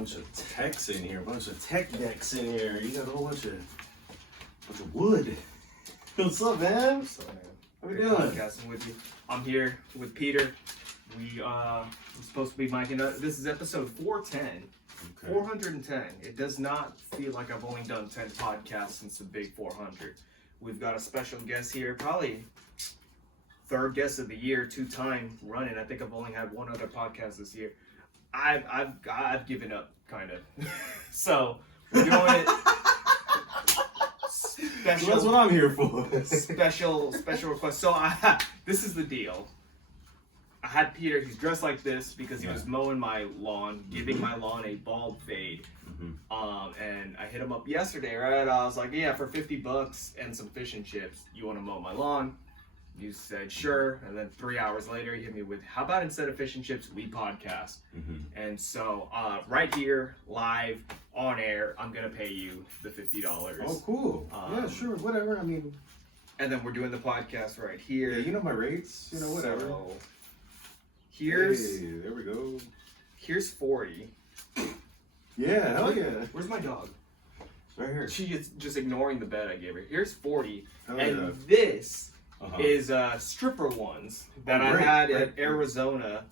bunch of techs in here, a bunch of tech decks in here. You got a whole bunch of wood. What's up, man? What's up, man? How we doing? Podcasting with you. I'm here with Peter. We're supposed to be miking up. This is episode 410. Okay. 410. It does not feel like I've only done 10 podcasts since the big 400. We've got a special guest here, probably third guest of the year, 2-time running. I think I've only had one other podcast this year. I've given up, kind of. So we're doing it. Special, So that's what I'm here for. special request. So this is the deal. I had Peter. He's dressed like this because he was mowing my lawn, giving my lawn a bald fade. And I hit him up yesterday, right? I was like, yeah, for $50 and some fish and chips, you want to mow my lawn? You said sure, and then 3 hours later, he hit me with, how about instead of fish and chips, we podcast? And so, right here, live, on air, I'm gonna pay you the $50. Oh, cool. Yeah, sure, whatever. I mean, and then we're doing the podcast right here. yeah, you know my rates. You know, whatever. So, here's Hey, there we go. here's 40. Yeah, hell yeah. Where's my dog? It's right here. She is just ignoring the bed I gave her. Here's 40, Hell and yeah. this Uh-huh. is stripper ones that Oh, great, I had great, at great. Arizona,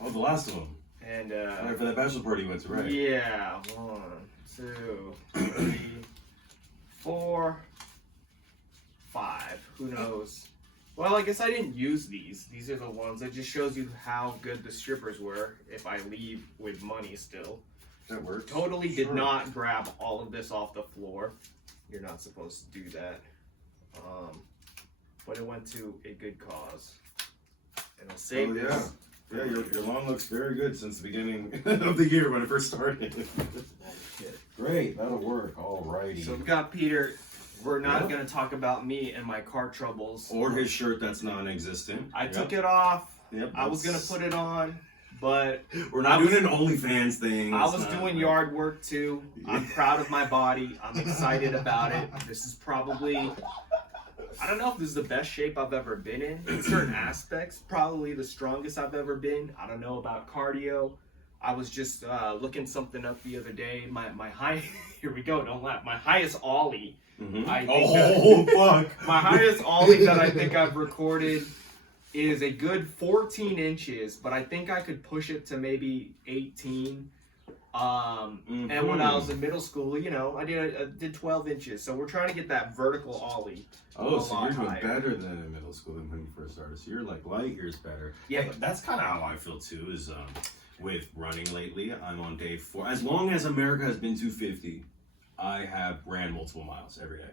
Oh, the last of them. and Right, for that bachelor party you went to, right? yeah, 1, 2, 3, 4, 5. Who knows? Well, I guess I didn't use these. These are the ones that just shows you how good the strippers were if I leave with money still. That works. Totally did Sure. not grab all of this off the floor. You're not supposed to do that. But it went to a good cause. And I'll save Oh, yeah. this. Yeah, your lawn looks very good since the beginning of the year when it first started. Great, that'll work. Alrighty. So we got Peter. We're not going to talk about me and my car troubles. Or his shirt that's non-existent. I took it off. Yep, I was going to put it on, but We're not doing an OnlyFans thing. I It's was not doing like- yard work too. I'm proud of my body. I'm excited about it. This is probably, I don't know if this is the best shape I've ever been in certain aspects. Probably the strongest I've ever been. I don't know about cardio. I was just looking something up the other day. My high, here we go, don't laugh. My highest ollie. I think fuck. my highest ollie that I think I've recorded is a good 14 inches, but I think I could push it to maybe 18. And when I was in middle school, you know, I did 12 inches. So we're trying to get that vertical ollie. Oh, a so lot you're doing higher. better than in middle school than when you first started. So you're like light years better. Yeah. But that's kind of how I feel too. Is with running lately, I'm on day 4. As long as America has been 250, I have ran multiple miles every day.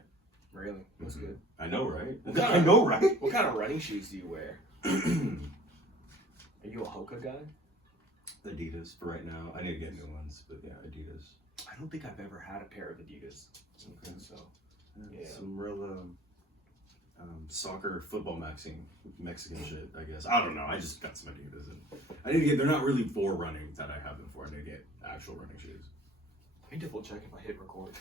Really? That's good. I know, right? kinda- I know, right? What kind of running shoes do you wear? Are you a Hoka guy? Adidas for right now. I need to get new ones, but yeah, Adidas. I don't think I've ever had a pair of Adidas. Okay. So, yeah. Some real soccer, football Mexican shit, I guess. I don't know. I just got some Adidas. And I need to get, they're not really for running that I have them for. I need to get actual running shoes. Let me double check if I hit record.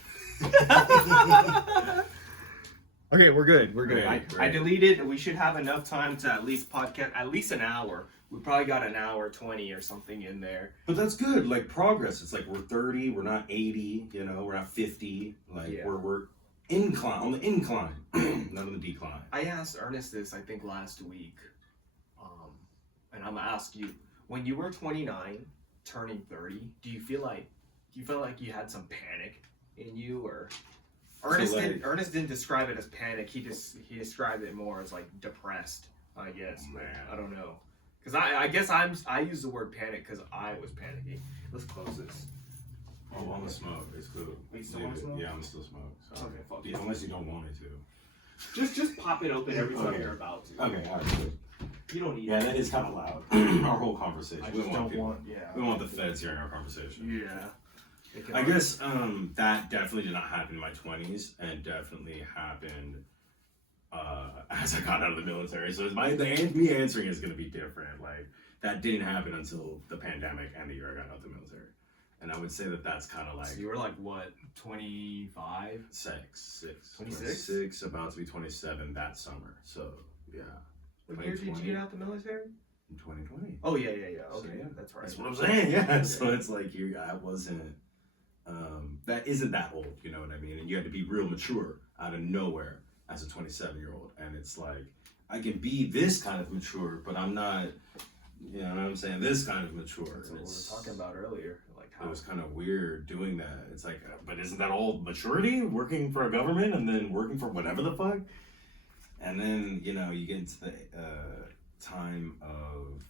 Okay, we're good. We're good. Great, I great. deleted. We should have enough time to at least podcast at least an hour. We probably got an hour 20 or something in there. But that's good. Like progress. It's like we're 30, we're not 80, you know, we're not 50. Like Yeah. we're incline on the incline, not on the decline. I asked Ernest this, I think last week, and I'm gonna ask you: when you were 29, turning 30, do you feel like you had some panic in you, or Ernest didn't describe it as panic. He described it more as like depressed. I guess. Oh, man. I don't know. Because I guess I use the word panic because I was panicking. Let's close this. Oh, I'm gonna smoke. It's cool. You still Leave wanna it. smoke? Yeah, I'm still smoke. So. Okay, fuck Yeah, unless you don't want me to. Just pop it open every time Okay. you're about to. Okay, all right. You don't need Yeah, it. that is kind of loud. Our whole conversation. I We just don't people- want. Yeah. We don't want the feds hearing our conversation. Yeah. I guess that definitely did not happen in my 20s, and definitely happened as I got out of the military. So me answering is going to be different. Like that didn't happen until the pandemic and the year I got out of the military. And I would say that that's kind of like So you were like what, 25? 26, 26? about to be 27 that summer. So yeah, What year did you 2020. get out the military? in 2020. Oh yeah. So, Okay, yeah. that's That's right. That's what I'm saying. Yeah. So it's like I wasn't. That isn't that old. You know what I mean? And you had to be real mature out of nowhere as a 27-year-old, and it's like I can be this kind of mature, but I'm not. You know what I'm saying? This kind of mature. That's what we were talking about earlier. Like how it was kind of weird doing that. It's like, but isn't that all maturity? Working for a government and then working for whatever the fuck? And then, you know, you get into the time of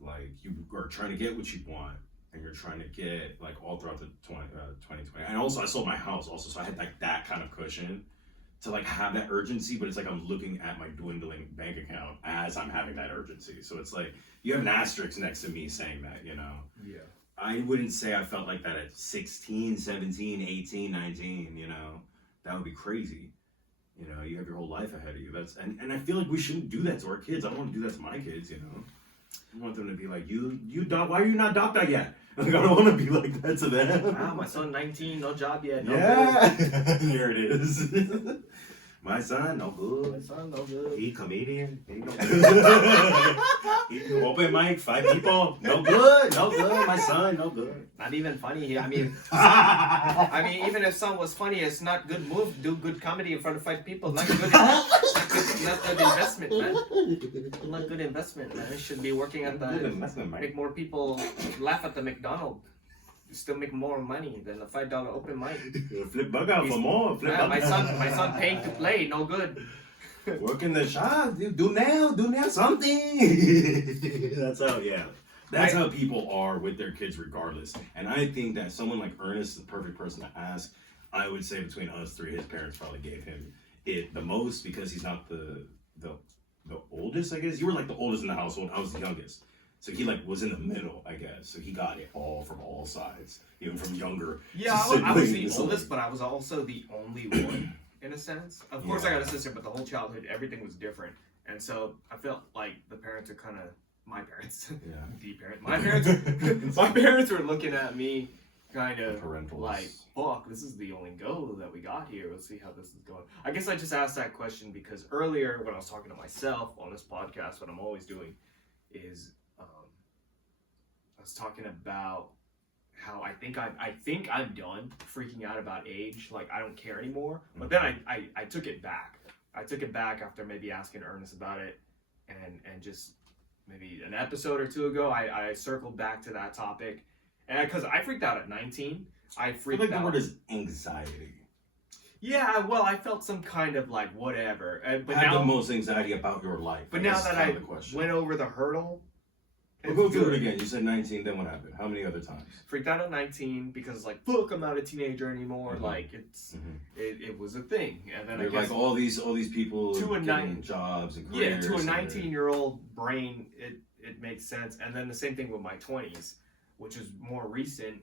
like you are trying to get what you want, and you're trying to get like all throughout the 2020. And also I sold my house also, so I had like that kind of cushion to like have that urgency, but it's like I'm looking at my dwindling bank account as I'm having that urgency. So it's like you have an asterisk next to me saying that, you know. Yeah. I wouldn't say I felt like that at 16, 17, 18, 19, you know. That would be crazy. You know, you have your whole life ahead of you. And I feel like we shouldn't do that to our kids. I don't want to do that to my kids, you know. I want them to be like, you why are you not doctor yet? Like, I don't want to be like that to them. Wow, my son 19, no job yet. No Yeah, there it is. My son, no good. My son, no good. He comedian. He no good. He open mic, 5 people. No good. No good. My son, no good. Not even funny. I mean, even if son was funny, it's not good move. Do good comedy in front of 5 people. Not good. Not good investment, man. Not good investment, man. It should be working at the make more people laugh at the McDonald's. You still make more money than a $5 open mic. Flip bug out for more. Flip my son paying to play, no good. Work in the shop. Do now something. That's how, yeah. That's how people are with their kids regardless. And I think that someone like Ernest is the perfect person to ask. I would say between us 3, his parents probably gave him it the most because he's not the oldest, I guess. You were like the oldest in the household. I was the youngest. So he like was in the middle, I guess. So he got it all from all sides, even from younger. Yeah, I was the oldest, but I was also the only one in a sense. Of course, I got a sister, but the whole childhood, everything was different, and so I felt like the parents are kind of my parents. Yeah. The parent, my parents were looking at me, kind of like, "Fuck, this is the only go that we got here. Let's see how this is going." I guess I just asked that question because earlier when I was talking to myself on this podcast, what I'm always doing is. I was talking about how I think I'm done freaking out about age. Like I don't care anymore. But then I took it back. I took it back after maybe asking Ernest about it, and just maybe an episode or 2 ago, I circled back to that topic, and because I freaked out at 19, I freaked out. The word is anxiety. Yeah, well, I felt some kind of like whatever. But I had now the most anxiety about your life. But now that I went over the hurdle. We'll go through it again. You said 19, then what happened? How many other times? Freaked out at 19 because it's like, fuck, I'm not a teenager anymore. Mm-hmm. Like it was a thing. And then I guess like all these people getting jobs and careers. Yeah, to a 19-year-old brain, it makes sense. And then the same thing with my 20s, which is more recent.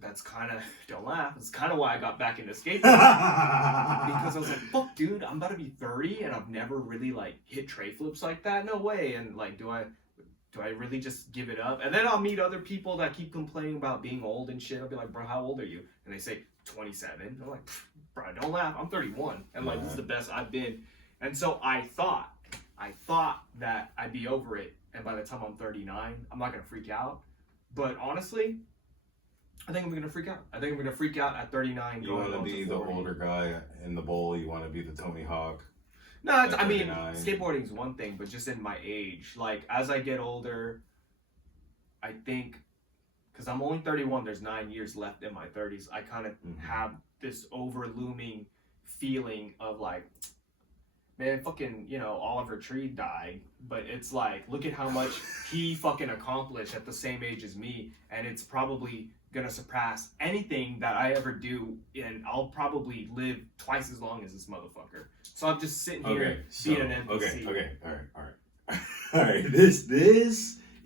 That's kind of, don't laugh, it's kind of why I got back into skateboarding. Because I was like, fuck, dude, I'm about to be 30 and I've never really like hit tray flips like that. No way. And like, do I really just give it up? And then I'll meet other people that keep complaining about being old and shit. I'll be like, bro, how old are you? And they say 27. I'm like, bro, don't laugh. I'm 31. And like, this is the best I've been. And so I thought that I'd be over it. And by the time I'm 39, I'm not going to freak out. But honestly, I think I'm going to freak out. I think I'm going to freak out at 39. You want to be the older guy in the bowl. You want to be the Tony Hawk. No, I mean, skateboarding is one thing, but just in my age, like as I get older, I think, because I'm only 31, there's 9 years left in my 30s. I kind of have this overlooming feeling of like, man, fucking, Oliver Tree died, but it's like, look at how much he fucking accomplished at the same age as me, and it's probably gonna surpass anything that I ever do, and I'll probably live twice as long as this motherfucker. So I'm just sitting here being an NPC. Okay, all right. This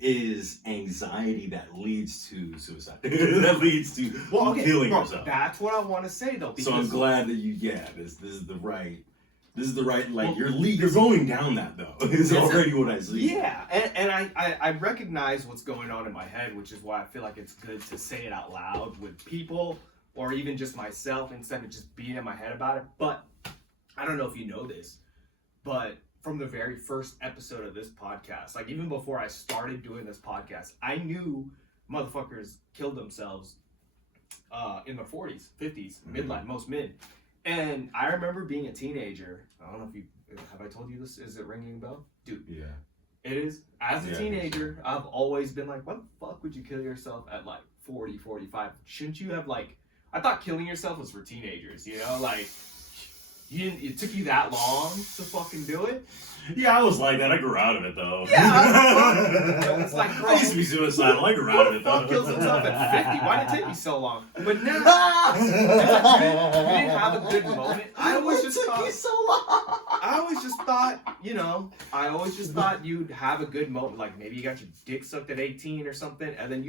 is anxiety that leads to suicide. That leads to killing yourself. That's what I want to say though. So I'm glad that this is the right. This is the right, like, you're going down that, though. It's already what I see. Yeah, and I recognize what's going on in my head, which is why I feel like it's good to say it out loud with people, or even just myself, instead of just being in my head about it. But, I don't know if you know this, but from the very first episode of this podcast, like even before I started doing this podcast, I knew motherfuckers killed themselves in their 40s, 50s, midlife, most mid. And I remember being a teenager. I don't know if you have I told you this. Is it ringing a bell, dude? Yeah. It is. As a teenager, I've always been like, what the fuck would you kill yourself at like 40, 45? Shouldn't you have like? I thought killing yourself was for teenagers. You know, like it took you that long to fucking do it. Yeah, I was like that. I grew out of it though. Yeah, it's like, bro, I used to be suicidal. I grew out of it though. Fuck kills himself at 50. Why did it take me so long? But now, you didn't have a good moment. I always just thought, you know, I always just thought you'd have a good moment. Like maybe you got your dick sucked at 18 or something, and then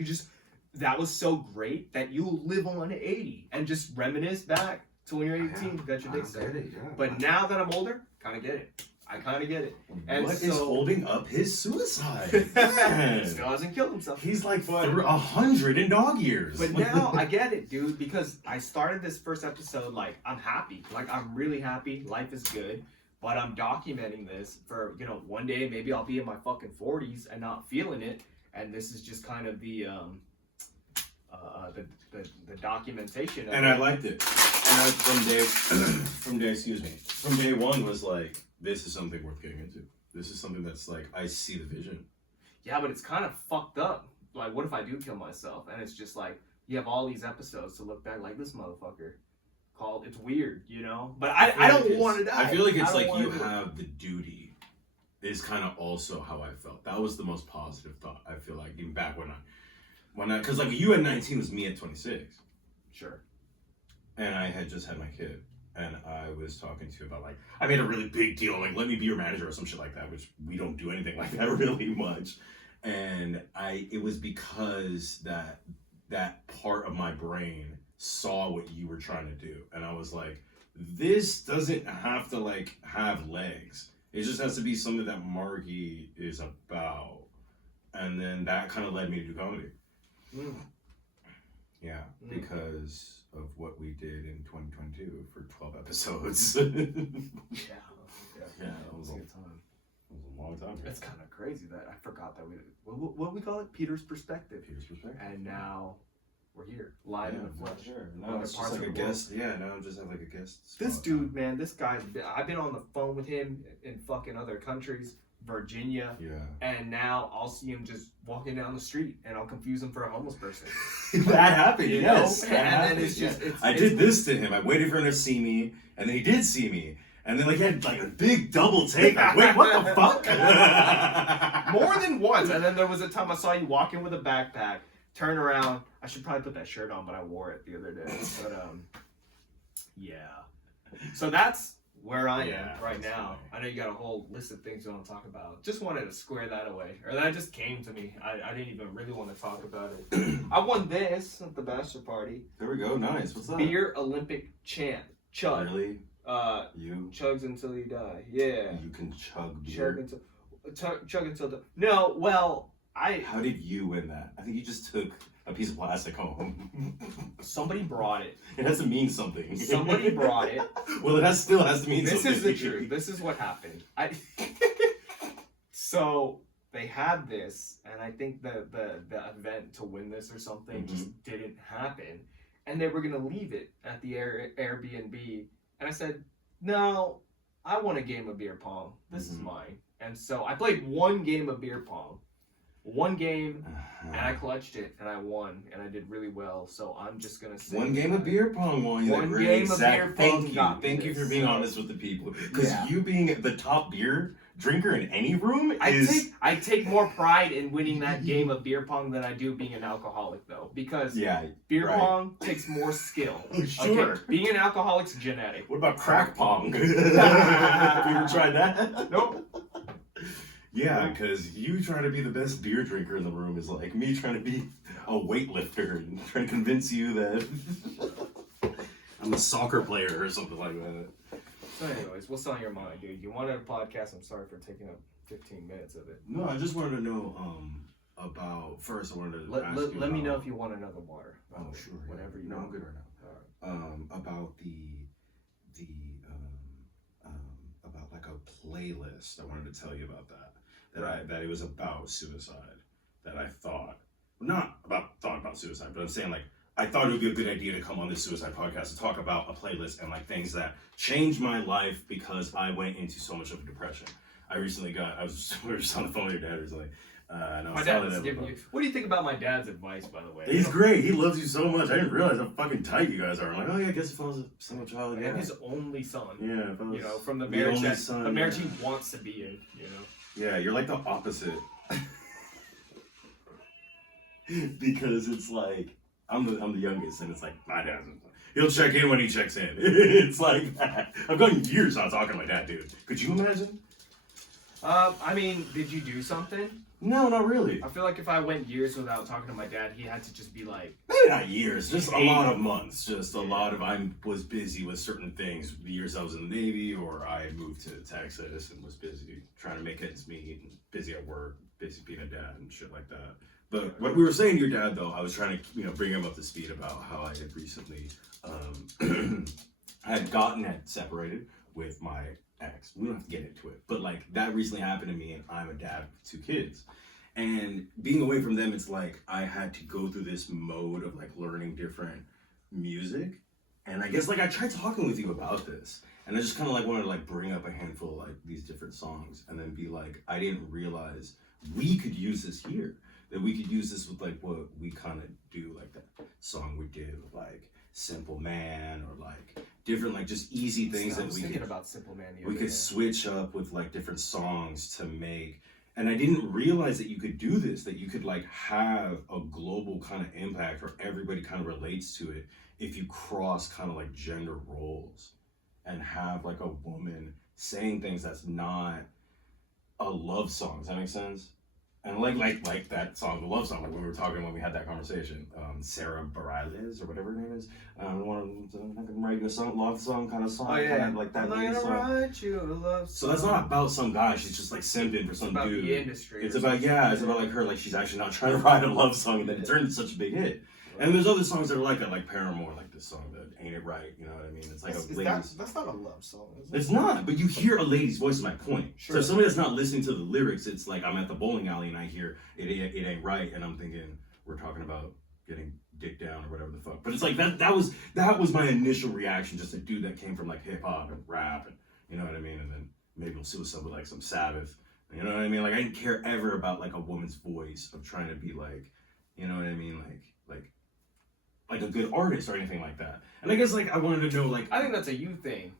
that was so great that you'll live on to 80 and just reminisce back to when you're 18, got your dick sucked. But now that I'm older, kind of get it. I kind of get it. And what is holding up his suicide? Still hasn't killed himself. He's like 100 in dog years. But now I get it, dude, because I started this first episode like I'm happy. Like I'm really happy. Life is good. But I'm documenting this for, you know, one day maybe I'll be in my fucking 40s and not feeling it. And this is just kind of the documentation of and it. I liked it. And I, from day one was like, this is something worth getting into. This is something that's like, I see the vision. Yeah, but it's kind of fucked up. Like, what if I do kill myself? And it's just like, you have all these episodes to look back like this motherfucker. It's weird, you know? But I don't want to die. I feel like it's like you have the duty is kind of also how I felt. That was the most positive thought, I feel like, even back when I, because like you at 19 was me at 26. Sure. And I had just had my kid. And I was talking to you about like, I made a really big deal, like let me be your manager or some shit like that, which we don't do anything like that really much. And it was because that part of my brain saw what you were trying to do. And I was like, this doesn't have to like have legs. It just has to be something that Margie is about. And then that kind of led me to do comedy. Yeah, because of what we did in 2022 for 12 episodes. Yeah, it was a good time. It was a long time. It's kind of crazy that I forgot that what do we call it? Peter's Perspective. And now we're here, live in the flesh. Sure. Now it's just like a guest. Yeah, now I'm just have like a guest. This dude, man, this guy, I've been on the phone with him in fucking other countries. Virginia, and now I'll see him just walking down the street, and I'll confuse him for a homeless person. That happened, yes. Then it's just, I did this to him. I waited for him to see me, and then he did see me, and then like he had like a big double take. Like, wait, what the fuck? More than once, and then there was a time I saw you walking with a backpack. Turn around. I should probably put that shirt on, but I wore it the other day. But yeah. So that's where I am right now. Funny. I know you got a whole list of things you want to talk about. Just wanted to square that away. Or that just came to me. I didn't even really want to talk about it. I won this at the bachelor party. There we go. Nice. What's that? Beer Olympic champ. Chug. Really? You? Chugs until you die. Yeah. You can chug beer? Chug until the... No, well, How did you win that? I think you just took a piece of plastic home. Somebody brought it. It has to mean something. Somebody brought it. Well, it still has to mean something. This is the truth. This is what happened. So they had this, and I think the event to win this or something just didn't happen, and they were gonna leave it at the Airbnb, and I said, no, I want a game of beer pong. This is mine. And so I played one game of beer pong. One game, and I clutched it, and I won, and I did really well. So I'm just gonna say one game of beer pong won. One game of beer pong. Thank you for being honest with the people, because you being the top beer drinker in any room I take more pride in winning that game of beer pong than I do being an alcoholic, though, because beer pong takes more skill. Sure. Okay? Being an alcoholic's genetic. What about crack pong? Have you ever tried that? Nope. Yeah, because you trying to be the best beer drinker in the room is like me trying to be a weightlifter and trying to convince you that I'm a soccer player or something like that. So anyways, what's on your mind, dude? You wanted a podcast. I'm sorry for taking up 15 minutes of it. No, I just wanted to know about, first I wanted to ask you let me know if you want another water. Oh, sure. Whatever you No, want. I'm good right now. All right. About about like a playlist. I wanted to tell you about that it was about suicide. That I thought about suicide, but I'm saying like I thought it would be a good idea to come on this suicide podcast to talk about a playlist and like things that changed my life because I went into so much of a depression. We were just on the phone with your dad recently. And I was My dad was giving you. What do you think about my dad's advice, by the way? He's great. He loves you so much. I didn't realize how fucking tight you guys are. I'm like, oh yeah, I guess if I was a single child, yeah. And his only son. Yeah, if I was, you know, from the marriage son, the marriage he wants to be in. You know. Yeah, you're like the opposite. Because it's like I'm the youngest, and it's like my dad. He'll check in when he checks in. It's like that. I've gone years not talking to my dad, dude. Could you imagine? I mean, did you do something? No, not really. I feel like if I went years without talking to my dad, he had to just be like... Maybe not years, just a lot of months. Just a lot of... I was busy with certain things. The years I was in the Navy, or I moved to Texas and was busy trying to make ends meet, and busy at work, busy being a dad and shit like that. But what we were saying to your dad, though, I was trying to, bring him up to speed about how I had recently... I had separated with my ex. We don't have to get into it, but like that recently happened to me, and I'm a dad with 2 kids, and being away from them, it's like I had to go through this mode of like learning different music, and I guess like I tried talking with you about this, and I just kind of like wanted to like bring up a handful of like these different songs, and then be like, I didn't realize we could use this here, that we could use this with like what we kind of do, like that song we did with like Simple Man, or like different like just easy things that we could about Simple Man. We could switch up with like different songs to make. And I didn't realize that you could do this, that you could like have a global kind of impact where everybody kind of relates to it if you cross kind of like gender roles and have like a woman saying things that's not a love song. Does that make sense? And like that song, the love song, like we were talking when we had that conversation, Sarah Bareilles or whatever her name is, I'm writing a love song kind of song. Oh yeah, like that. I'm not gonna write you a love song. So that's not about some guy. She's just like simping for some about dude. The industry. It's about like her, like she's actually not trying to write a love song, and then it turned into such a big hit. And there's other songs that are like that, like Paramore, like this song that Ain't It Right, you know what I mean? It's like that's not a love song, is it? It's not, but you hear a lady's voice, is my point. Sure. So if somebody that's not listening to the lyrics, it's like I'm at the bowling alley and I hear it ain't right, and I'm thinking we're talking about getting dick down or whatever the fuck. But it's like that was my initial reaction, just a dude that came from like hip hop and rap, and you know what I mean, and then maybe we'll suicide with like some Sabbath. You know what I mean? Like I didn't care ever about like a woman's voice of trying to be like, you know what I mean, like a good artist or anything like that. And I guess like I wanted to know like I think that's a you thing.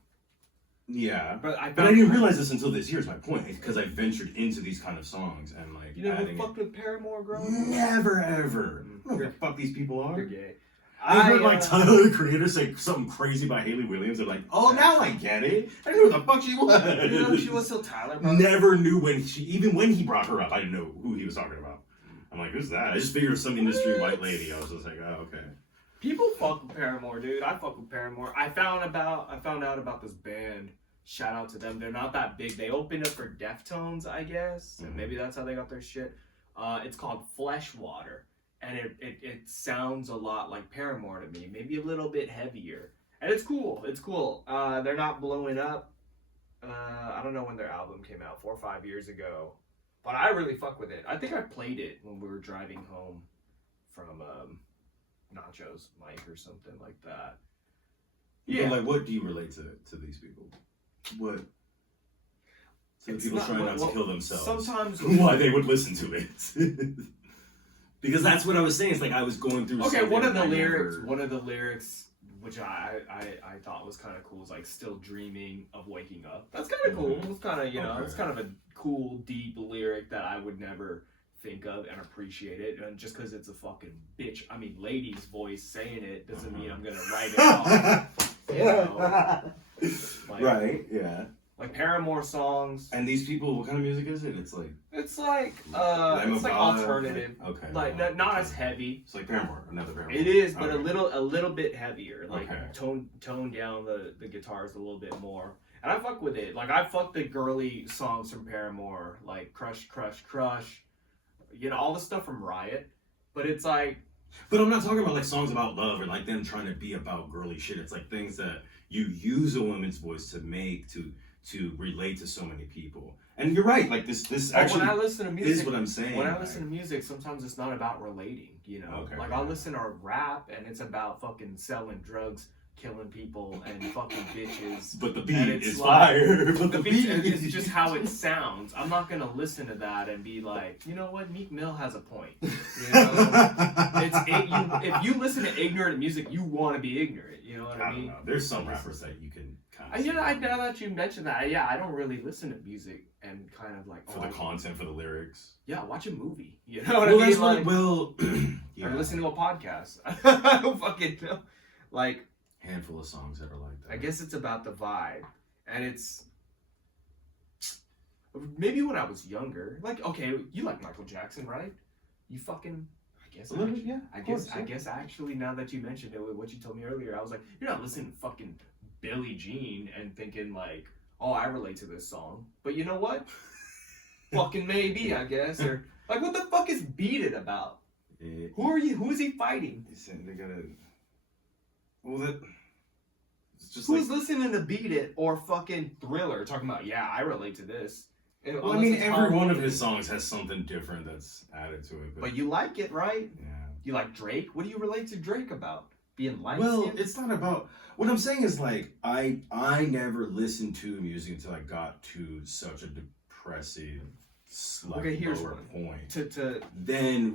Yeah, but I didn't realize this until this year. Is my point, because I ventured into these kind of songs and like. You never fucked with Paramore growing up? Never ever. I don't know what the fuck these people are. You're gay. I heard like Tyler, the Creator, say something crazy about Haley Williams. And like, oh, now I get it. I didn't know who the fuck she was. You didn't know who she was till Tyler. Bro? Never knew even when he brought her up, I didn't know who he was talking about. I'm like, who's that? I just figured it was some industry white lady. I was just like, oh, okay. People fuck with Paramore, dude. I fuck with Paramore. I found out about this band. Shout out to them. They're not that big. They opened up for Deftones, I guess. And maybe that's how they got their shit. It's called Fleshwater. And it sounds a lot like Paramore to me. Maybe a little bit heavier. And it's cool. It's cool. They're not blowing up. I don't know when their album came out. 4 or 5 years ago. But I really fuck with it. I think I played it when we were driving home from Nacho's Mike or something like that. Yeah. But like, what do you relate to these people? What? So the people trying not to kill themselves. Sometimes why they would listen to it. Because that's what I was saying. It's like I was going through. Okay, one of the lyrics, which I thought was kind of cool, is like "Still dreaming of waking up." That's kind of cool. It's kind of it's kind of a cool, deep lyric that I would never think of and appreciate it. And just because it's a fucking lady's voice saying it doesn't mean I'm gonna write it off. You know? Right? Yeah. Like Paramore songs. And these people, what kind of music is it? It's like alternative. Okay. Like not as heavy. It's like Paramore, another Paramore. It is, but a little bit heavier. Like tone down the guitars a little bit more. And I fuck with it. Like I fuck the girly songs from Paramore, like Crush, Crush, Crush. You know, all the stuff from Riot. But it's like. But I'm not talking about like songs about love or like them trying to be about girly shit. It's like things that you use a woman's voice to make to to relate to so many people. And you're right, like this But actually when I listen to music, is what I'm saying. when I like, listen to music, sometimes it's not about relating, you know? Okay, like, yeah. I'll listen to rap, and it's about fucking selling drugs, killing people, and fucking bitches. but the And beat it's is like- fire. But The beat is just how it sounds. I'm not gonna listen to that and be like, you know what, Meek Mill has a point. You know? If you listen to ignorant music, you want to be ignorant. You know what I I don't mean? know. There's some rappers that you can kind of. Now that you mentioned that, yeah, I don't really listen to music and kind of like for the content, for the lyrics. Yeah, watch a movie. You know what Well, I that's mean? what. Well, Or yeah. listen to a podcast. I don't fucking know. Like, Handful of songs that are like that. I guess it's about the vibe, and it's maybe when I was younger. Like, okay, you like Michael Jackson, right? You fucking. I guess. A little bit, yeah. I guess actually, now that you mentioned it, with what you told me earlier, I was like, you're not listening to fucking Billie Jean and thinking like, oh, I relate to this song. But you know what? Fucking maybe, I guess. Or like, what the fuck is Beat It about? Who are you? Who is he fighting? They gotta. Well, that. It's just Who's like. listening to Beat It or fucking Thriller talking about, yeah, I relate to this? Well, I mean, every one of his songs has something different that's added to it. But you like it, right? Yeah. You like Drake? What do you relate to Drake about? Being light Well, skinned? it's not about. What I'm saying is like I never listened to music until I got to such a depressive, like, Okay, here's lower one. point. To Then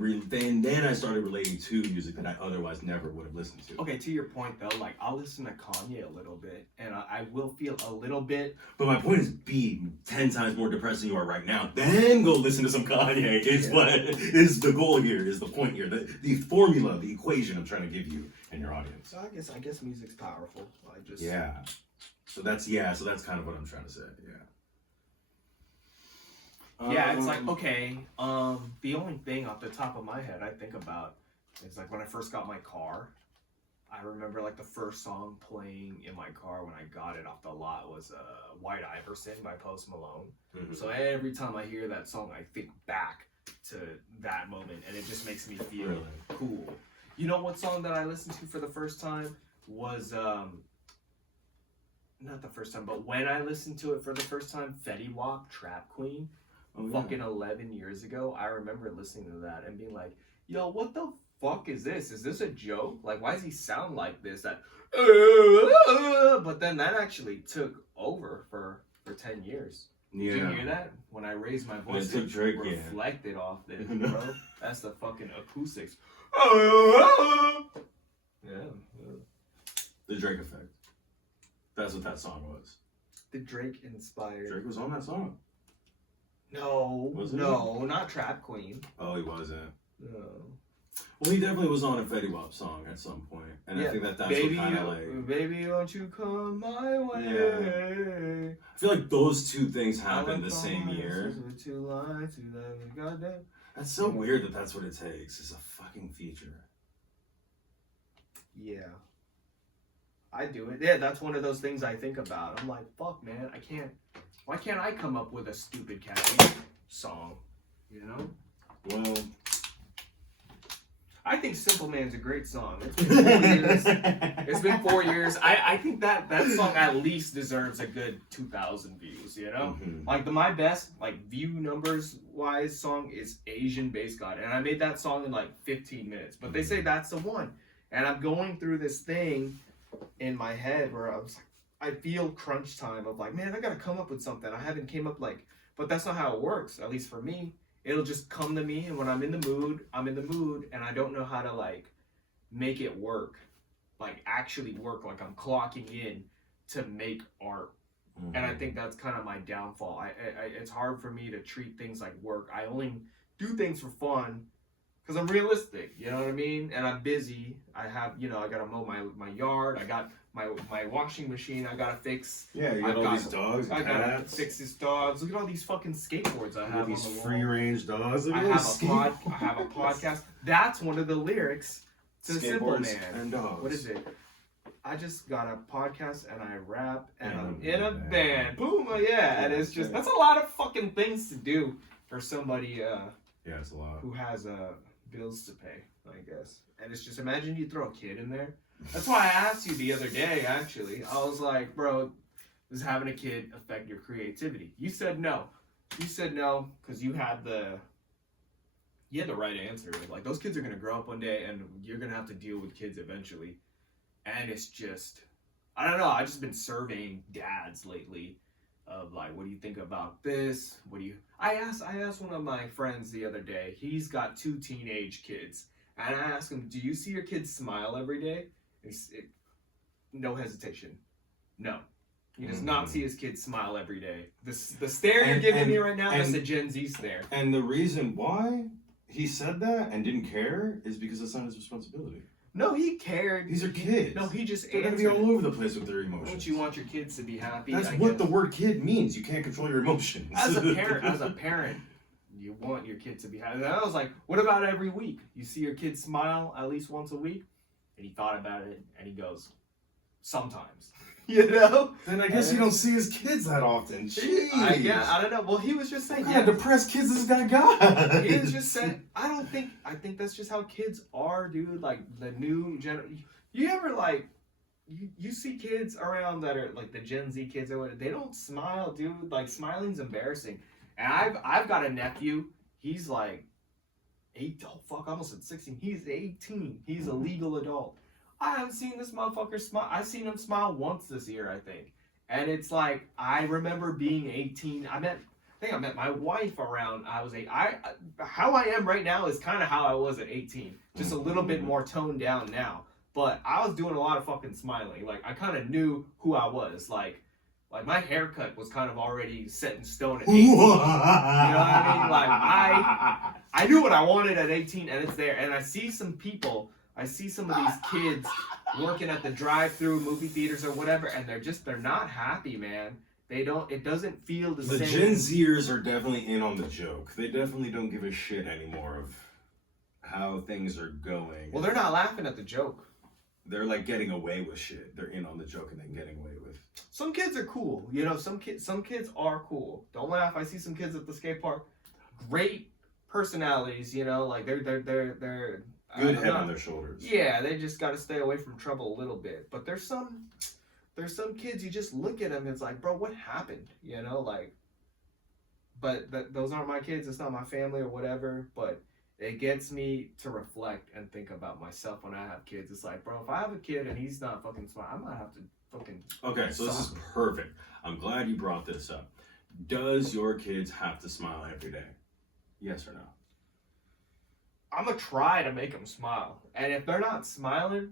I started relating to music that I otherwise never would have listened to. Okay, to your point though, like I'll listen to Kanye a little bit, and I will feel a little bit. But my point is, be 10 times more depressed than you are right now. Then go listen to some Kanye. Is Yeah. what is the goal here? Is the point here? The formula, the equation I'm trying to give you and your audience. So I guess music's powerful. I just Yeah. So that's kind of what I'm trying to say. Yeah. Yeah, it's like okay. The only thing off the top of my head I think about is like when I first got my car. I remember like the first song playing in my car when I got it off the lot was White Iverson by Post Malone. Mhm. So every time I hear that song, I think back to that moment, and it just makes me feel Really? cool. You know what song that I listened to for the first time was not the first time, but when I listened to it for the first time, Fetty Wap, Trap Queen. Oh, yeah. Fucking 11 years ago, I remember listening to that and being like, yo, what the fuck is this? Is this a joke? Like, why does he sound like this? That, but then that actually took over for 10 years. Yeah. Did you hear that? When I raised my voice, took Drake, yeah. reflected off this, No. bro. That's the fucking acoustics. Yeah. The Drake effect. That's what that song was. The Drake inspired. Drake was on that song. No, Was he? no, not Trap Queen. Oh, he wasn't. No. Well, he definitely was on a Fetty Wap song at some point, and I think that's baby, what kind of like. baby, won't you come my way? I feel like those two things happened the same year. Goddamn. That's so weird that that's what it takes. Is a fucking feature. Yeah. I do it. Yeah, that's one of those things I think about. I'm like, fuck, man, why can't I come up with a stupid catchy song? You know? Well, I think Simple Man's a great song. It's been 4 years. It's been 4 years. I think that song at least deserves a good 2,000 views, you know? Mhm. Like my best, like view numbers wise song is Asian Bass God. And I made that song in like 15 minutes. But they say that's the one. And I'm going through this thing in my head where I feel crunch time of like, man, I gotta come up with something. I haven't came up but that's not how it works, at least for me. It'll just come to me, and when I'm in the mood, and I don't know how to like make it work, like actually work, like I'm clocking in to make art. Mhm. And I think that's kind of my downfall. It's hard for me to treat things like work. I only do things for fun because I'm realistic, you know what I mean? And I'm busy. I have, I gotta mow my yard. I got my washing machine I gotta fix. Yeah, you got all these dogs and I gotta cats. fix these dogs. Look at all these fucking skateboards I Look have at these on the wall. free range dogs. Look I at have those I have a podcast. That's one of the lyrics to Simple skateboards Man. and dogs. What is it? I just got a podcast and I rap and And I'm I'm in a band. Boom, yeah. And it's just, that's a lot of fucking things to do for somebody Yeah, it's a lot. who has bills to pay, I guess. And it's just, imagine you throw a kid in there. That's why I asked you the other day, actually. I was like, bro, Does having a kid affect your creativity? You said no. You said no because you had the right answer. Like, those kids are gonna grow up one day, and you're gonna have to deal with kids eventually. And it's just, I don't know. I've just been surveying dads lately, of like, what do you think about this? What do you? I asked one of my friends the other day. He's got 2 teenage kids, and I asked him, "Do you see your kids smile every day?" No hesitation. No. He does not see his kids smile every day. The stare you're giving me right now is a Gen Z stare. And the reason why he said that and didn't care is because it's not his responsibility. No, he cared. These are kids. No, he just They're going to be all over the place with their emotions. Don't you want your kids to be happy? That's what the word kid means. You can't control your emotions. As a parent, you want your kid to be happy. And I was like, what about every week? You see your kid smile at least once a week? And he thought about it, and he goes, sometimes. You know? Then I guess you don't see his kids that often. Jeez. I don't know. Well, he was just saying, what kind of depressed kids this guy got? He was just saying, I think that's just how kids are, dude. Like, the new generation. You ever, like, you see kids around that are, like, the Gen Z kids or whatever, they don't smile, dude. Like, smiling's embarrassing. And I've got a nephew. He's, like, I almost said 16. He's 18. He's a legal adult. I haven't seen this motherfucker smile. I've seen him smile once this year, I think. And it's like, I remember being 18. I think I met my wife around, I was 8. How I am right now is kind of how I was at 18. Just a little bit more toned down now. But I was doing a lot of fucking smiling. Like, I kind of knew who I was. Like my haircut was kind of already set in stone at 18. You know what I mean? Like, I knew what I wanted at 18, and it's there. And I see some of these kids working at the drive-through movie theaters or whatever, and they're not happy, man. It doesn't feel the same. The Gen Zers are definitely in on the joke. They definitely don't give a shit anymore of how things are going. Well, they're not laughing at the joke. They're like getting away with shit. They're in on the joke and then getting away with. Some kids are cool. You know, some kids are cool. Don't laugh. I see some kids at the skate park. Great personalities, you know, like they're good head on their shoulders. Yeah, they just got to stay away from trouble a little bit. But there's some kids, you just look at them and it's like, bro, what happened? You know, like, but those aren't my kids. It's not my family or whatever. But it gets me to reflect and think about myself when I have kids. It's like, bro, if I have a kid and he's not fucking smart, I might have to fucking. Okay, so this is perfect. I'm glad you brought this up. Does your kids have to smile every day? Yes or no? I'm going to try to make them smile. And if they're not smiling,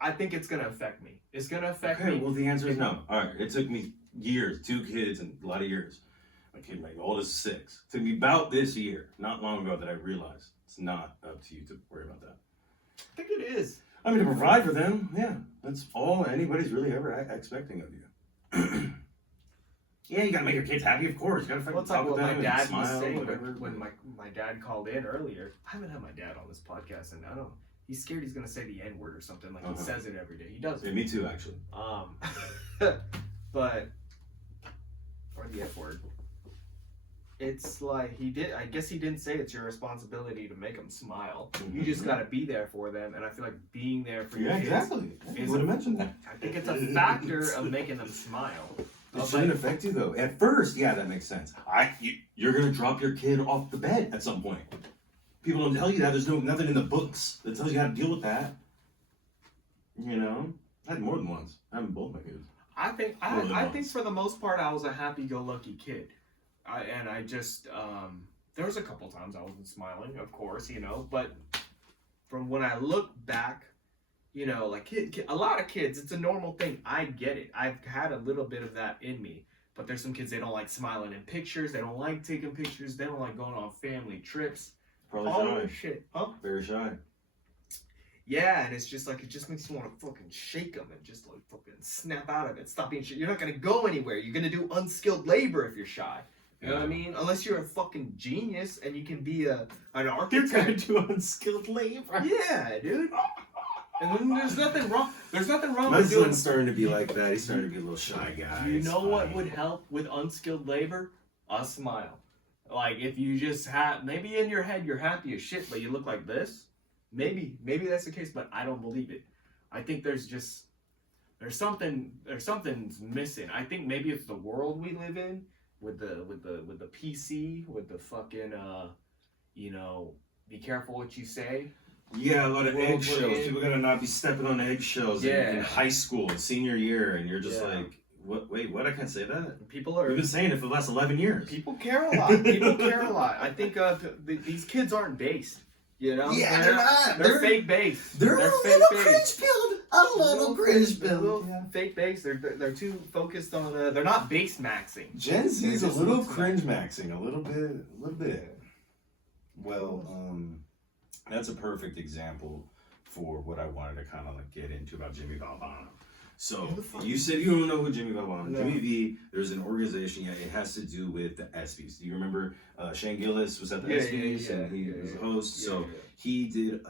I think it's going to affect me. It's going to affect me. Okay, well, the answer is no. All right, it took me years, 2 kids, and a lot of years. My oldest is 6. It took me about this year, not long ago, that I realized it's not up to you to worry about that. I think it is. I mean, to provide for them, yeah. That's all anybody's really ever expecting of you. Yeah, you gotta make your kids happy, of course. You gotta fucking talk with them my dad smile, was saying whatever. when my dad called in earlier. I haven't had my dad on this podcast, and I don't. He's scared he's gonna say the N-word or something. Like, he says it every day. He does. Yeah, me too, actually. But or the F-word. It's like I guess he didn't say it's your responsibility to make them smile. You just gotta be there for them, and I feel like being there for your kids. Exactly. I would have mentioned that. I think it's a factor of making them smile. It shouldn't affect you though. At first, yeah, that makes sense. You're gonna drop your kid off the bed at some point. People don't tell you that. There's nothing in the books that tells you how to deal with that. You know, I had more than once. I haven't both my kids. I think for the most part, I was a happy-go-lucky kid. There was a couple times I wasn't smiling, of course, you know, but from when I look back, you know, like a lot of kids, it's a normal thing. I get it. I've had a little bit of that in me, but there's some kids, they don't like smiling in pictures. They don't like taking pictures. They don't like going on family trips. Probably all shy. This shit. Huh? Very shy. Yeah, and it's just like, it just makes you want to fucking shake them and just like fucking snap out of it. Stop being shy. You're not going to go anywhere. You're going to do unskilled labor if you're shy. You know what I mean? Unless you're a fucking genius and you can be an architect. You're going to do unskilled labor. Yeah, dude. And then there's nothing wrong. There's nothing wrong My with doing. son's starting to be like that. He's starting to be a little shy guy. You know what would help with unskilled labor? A smile. Like, if you just have, maybe in your head you're happy as shit, but you look like this. Maybe that's the case, but I don't believe it. I think there's just something's missing. I think maybe it's the world we live in with the PC, with the fucking be careful what you say. Yeah, a lot of World we're eggshells. in. People gotta not be stepping on eggshells in high school, senior year, and you're just like, what? Wait, what? I can't say that. People We've been saying it for the last 11 years. People care a lot. People care a lot. I think these kids aren't based. You know? Yeah, they're not. They're fake based. They're a fake little based. cringe build. A little cringe build. Yeah. Fake base. They're too focused on. They're not base maxing. Gen Z's a just little looks cringe maxing, a little bit. Well, that's a perfect example for what I wanted to kind of like get into about Jimmy Valvano. So you said you don't know who Jimmy Valvano is. No. Jimmy V, there's an organization, it has to do with the ESPYs. Do you remember Shane Gillis was at the ESPYs and he was the host? So he did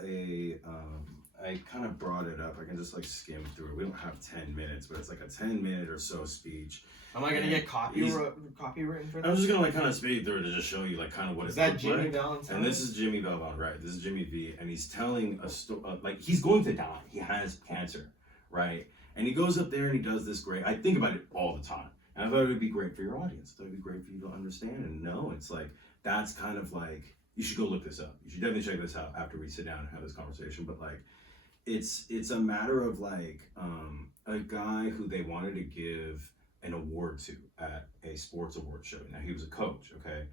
I kind of brought it up. I can just like skim through it. We don't have 10 minutes, but it's like a 10-minute or so speech. Am I gonna get copywritten for that? I'm just gonna like kind of speed through it to just show you like kind of what Is it's that looked Jimmy like. Valentine? And this is Jimmy Valvano, right? This is Jimmy V, and he's telling a story. Like he's going to die. He has cancer, right? And he goes up there and he does this great. I think about it all the time, and I thought it would be great for your audience. I thought it would be great for you to understand and know. It's like that's kind of like you should go look this up. You should definitely check this out after we sit down and have this conversation. But like, it's a matter of like a guy who they wanted to give an award to at a sports award show. Now he was a coach, okay?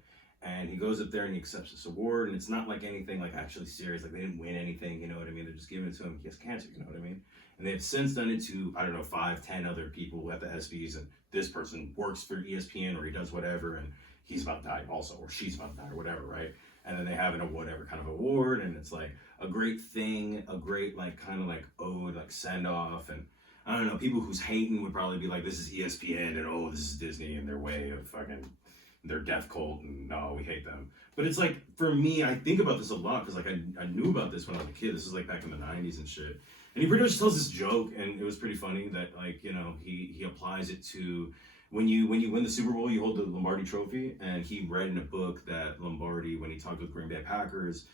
And he goes up there and he accepts this award, and it's not like anything like actually serious, like they didn't win anything, you know what I mean? They're just giving it to him, he has cancer, you know what I mean? And they've since done it to, I don't know, 5, 10 other people at the ESPYs, and this person works for ESPN or he does whatever, and he's about to die also, or she's about to die, or whatever, right? And then they have a whatever kind of award, and it's like a great thing, a great like kind of like ode, like send off, and I don't know, people who's hating would probably be like, this is ESPN, and oh, this is Disney and their way of fucking, their death cult, and no, we hate them. But it's like, for me, I think about this a lot, because like I knew about this when I was a kid. This is like back in the 90s and shit. And he pretty much tells this joke, and it was pretty funny that like, you know, he applies it to when you win the Super Bowl, you hold the Lombardi trophy, and he read in a book that Lombardi, when he talked with Green Bay Packers,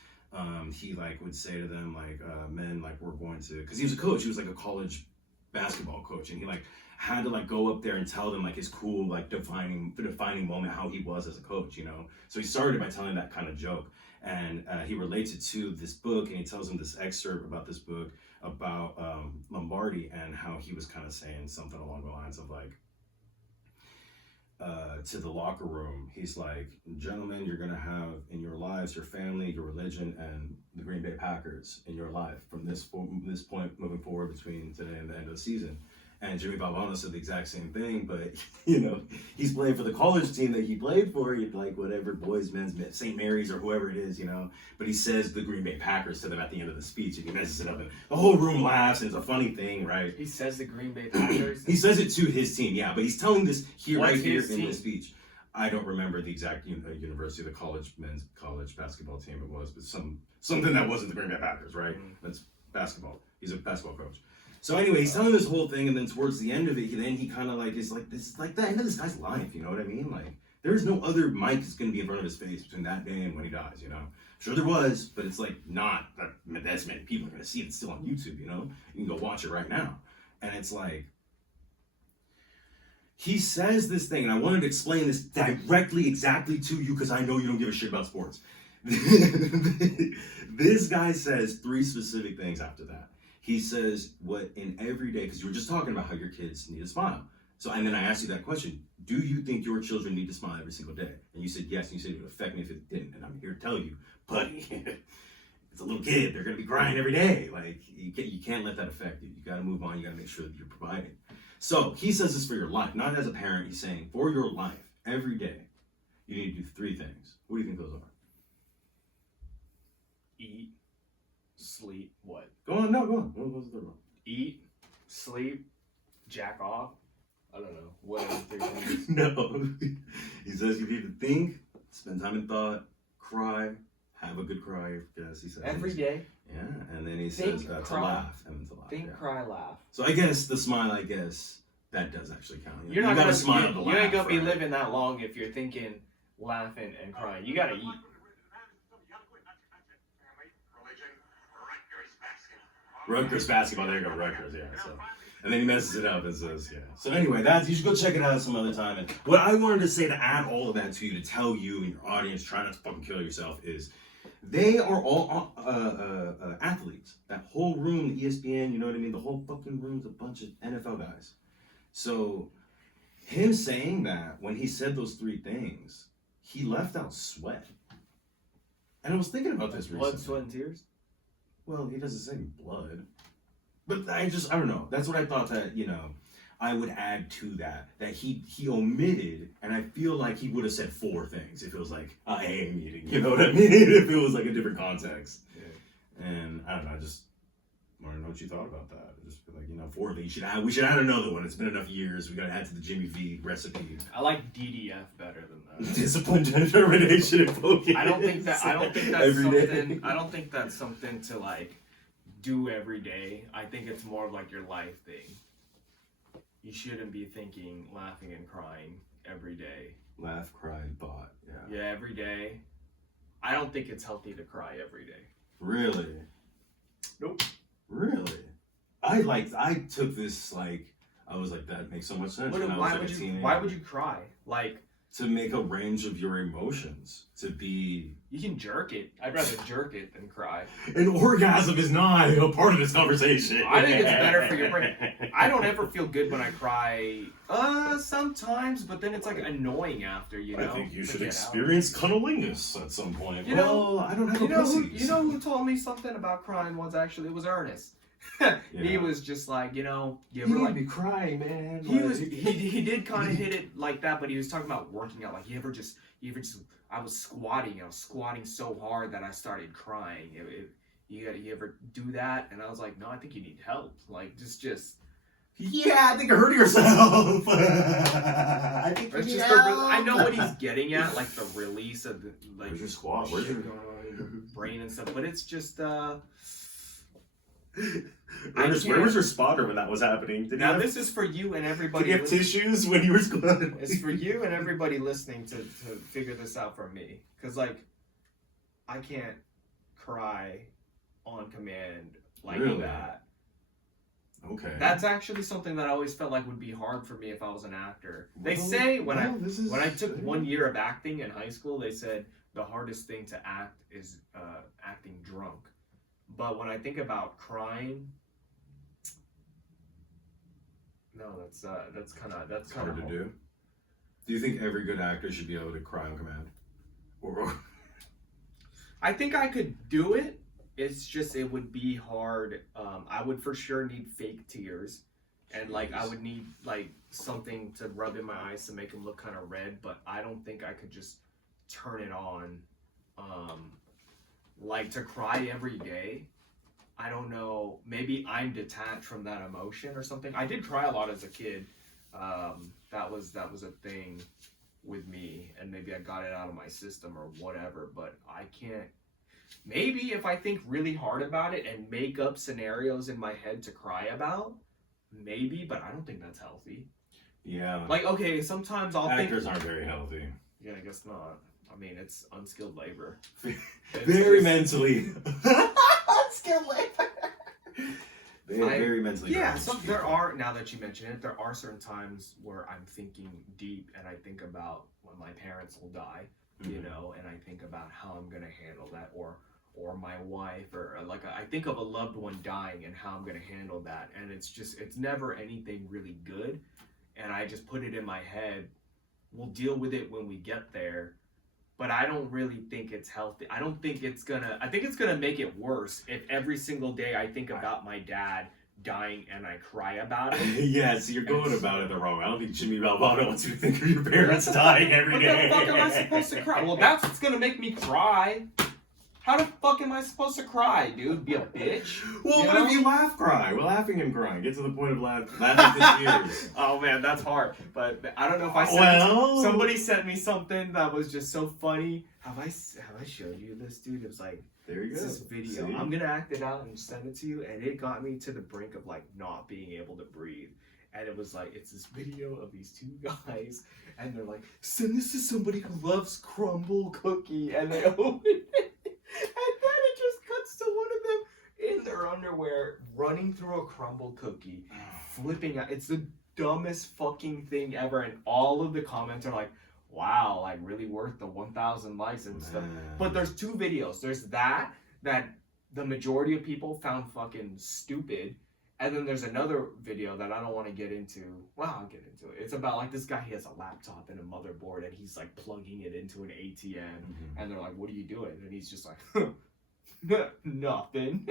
he like would say to them like, men, like we're going to, because he was a coach, he was like a college basketball coach, and he like had to like go up there and tell them like his cool like defining moment, how he was as a coach, you know. So he started by telling that kind of joke, and he relates it to this book, and he tells him this excerpt about this book about Lombardi, and how he was kind of saying something along the lines of like, to the locker room, he's like, gentlemen, you're gonna have in your lives your family, your religion, and the Green Bay Packers in your life from this point moving forward between today and the end of the season. And Jimmy Valvano said the exact same thing, but you know, he's playing for the college team that he played for, like whatever, boys, men's, St. Mary's or whoever it is, you know. But he says the Green Bay Packers to them at the end of the speech, and he messes it up, and the whole room laughs, and it's a funny thing, right? He says the Green Bay Packers. He says it to his team, yeah, but he's telling this here, What's right here his in team? this speech. I don't remember the exact university, the men's college basketball team it was, but something that wasn't the Green Bay Packers, right? That's basketball. He's a basketball coach. So anyway, he's telling this whole thing, and then towards the end of it, he kind of like is like this is like the end of this guy's life. You know what I mean? Like there's no other mic that's gonna be in front of his face between that day and when he dies. You know, sure there was, but it's like not that as many people are gonna see it. It's still on YouTube. You know, you can go watch it right now, and it's like he says this thing, and I wanted to explain this directly, exactly to you because I know you don't give a shit about sports. This guy says 3 specific things after that. He says what in every day, because you were just talking about how your kids need to smile. So, and then I asked you that question, do you think your children need to smile every single day? And you said yes, and you said it would affect me if it didn't. And I'm here to tell you, buddy, it's a little kid, they're gonna be crying every day. Like, you can't let that affect you. You gotta move on, you gotta make sure that you're providing. So, he says this for your life, not as a parent, he's saying for your life, every day, you need to do 3 things. What do you think those are? Eat, sleep, what? Go on. What was the third one? Eat, sleep, jack off. I don't know. What are the 3 things? No. He says you need to think, spend time in thought, cry, have a good cry. Yes, he says. Every day. Yeah, and then he Think, says to cry. laugh. And then to laugh. Think, yeah. cry, laugh. So I guess the smile, that does actually count. You're not gotta gonna smile to You laugh. ain't gonna be right? living that long if you're thinking, laughing, and crying. You gotta eat. Rutgers basketball, there you go, Rutgers, yeah. So And then he messes it up and says, yeah. So anyway, you should go check it out some other time. And what I wanted to say to add all of that to you, to tell you and your audience, try not to fucking kill yourself, is they are all athletes. That whole room, ESPN, you know what I mean? The whole fucking room's a bunch of NFL guys. So him saying that, when he said those three things, he left out sweat. And I was thinking about this recently. Blood, sweat, and tears? Well, he doesn't say blood. But I don't know. That's what I thought that, I would add to that he omitted, and I feel like he would have said four things if it was like a AA meeting, you know what I mean? If it was like a different context. Yeah. And I don't know, I just want to know what you thought about that. Just feel like, four things. We should add another one. It's been enough years. We got to add to the Jimmy V recipe. I like DDF better than that. Discipline, determination, and focus. I don't think that's something. I don't think that's something to like do every day. I think it's more of like your life thing. You shouldn't be thinking, laughing and crying every day. Laugh, cry, bought. Yeah. Yeah, every day. I don't think it's healthy to cry every day. Really? Nope. Really? I took this I was like, that makes so much sense. Why would you cry? Like, to make a range of your emotions. To be... You can jerk it. I'd rather jerk it than cry. An orgasm is not a part of this conversation. I think it's better for your brain. I don't ever feel good when I cry. Sometimes, but then it's like annoying after, I think you should experience cunnilingus at some point. I don't have you know who told me something about crying once, actually? It was Ernest. He was just like, you ever like be crying, man. He did kind of hit it like that, but he was talking about working out. Like, you ever just I was squatting so hard that I started crying. You ever do that? And I was like, no, I think you need help. Like, just. Yeah, I think you're hurting yourself. I think it's just I know what he's getting at, like the release of the Where's your squat? Where's your brain and stuff? But it's just Ernest, where was your spotter when that was happening? This is for you and everybody. Did you have tissues when you were squatting? It's for you and everybody listening to figure this out for me. Because, I can't cry on command like that. Okay. That's actually something that I always felt like would be hard for me if I was an actor. They say when I took 1 year of acting in high school, they said the hardest thing to act is acting drunk. But when I think about crying, no, that's kind of hard to do. Do you think every good actor should be able to cry on command? Or I think I could do it. It's just it would be hard. I would for sure need fake tears, and I would need something to rub in my eyes to make them look kind of red. But I don't think I could just turn it on. To cry every day, I don't know. Maybe I'm detached from that emotion or something. I did cry a lot as a kid. That was a thing with me, and maybe I got it out of my system or whatever. But I can't. Maybe if I think really hard about it and make up scenarios in my head to cry about, maybe. But I don't think that's healthy. Yeah. Okay, sometimes I'll think actors aren't very healthy. Yeah, I guess not. I mean, it's unskilled labor. Very mentally. Unskilled labor. Very mentally. Yeah, there are, now that you mention it, there are certain times where I'm thinking deep and I think about when my parents will die, and I think about how I'm going to handle that, or my wife, or I think of a loved one dying and how I'm going to handle that. And it's never anything really good. And I just put it in my head, we'll deal with it when we get there. But I don't really think it's healthy. I think it's gonna make it worse if every single day I think about my dad dying and I cry about it. Yeah, so you're going about it the wrong way. I don't think Jimmy Valvano wants you to think of your parents dying every day. What the fuck am I supposed to cry? Well, that's what's gonna make me cry. How the fuck am I supposed to cry, dude? Be a bitch? Well, what if you cry? We're laughing and crying. Get to the point of laughing to tears. Oh man, that's hard. But I don't know if I somebody sent me something that was just so funny. Have I showed you this, dude? It was like, there you go. This video. See? I'm gonna act it out and send it to you, and it got me to the brink of not being able to breathe. And it was it's this video of these two guys, and they're like, send this to somebody who loves crumble cookie, and they open it. And then it just cuts to one of them in their underwear running through a crumble cookie, flipping out. It's the dumbest fucking thing ever, and all of the comments are like, wow, like really worth the 1,000 likes and stuff. But there's two videos. There's that the majority of people found fucking stupid. And then there's another video that I don't want to get into. Well, I'll get into it. It's about like this guy, he has a laptop and a motherboard and he's like plugging it into an ATM. And they're like, what are you doing? And he's just like, nothing.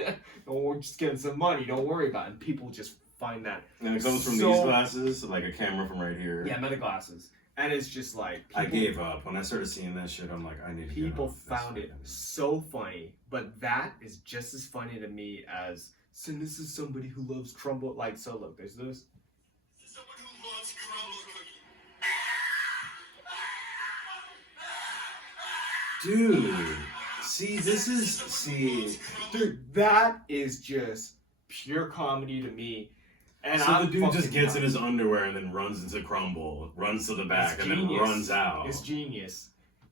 We're just getting some money. Don't worry about it. And people just find that. And it comes from these glasses, like a camera from right here. Yeah, meta glasses. And it's just like I gave up when I started seeing that shit. I'm like, I need to. People found it so funny, but that is just as funny to me as. So this is somebody who loves crumble. Like, so look, there's this. Someone who loves crumble cookie. Dude, see, Dude, that is just pure comedy to me. And so I'm the dude just gets in in his underwear and then runs into crumble, runs to the back, and then runs out. It's genius.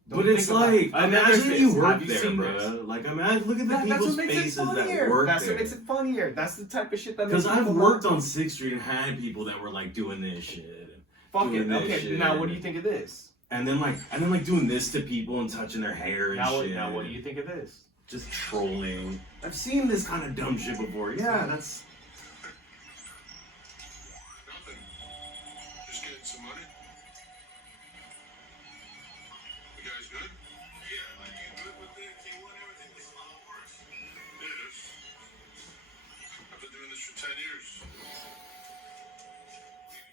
But it's like, imagine you work there, seen bro. this? Like, imagine, look at the people's faces that work there. That's what makes it funnier. That's the type of shit that makes Because I've worked on 6th Street and had people that were like doing this shit. Fucking okay. Shit. Now, what do you think of this? And then like doing this to people and touching their hair and shit. Now, what do you think of this? Just trolling. I've seen this kind of dumb shit before. Yeah, that's. Nothing. Just getting some money. You guys good? Yeah, like you good with it? Q1, everything was a lot worse. It is. I've been doing this for 10 years.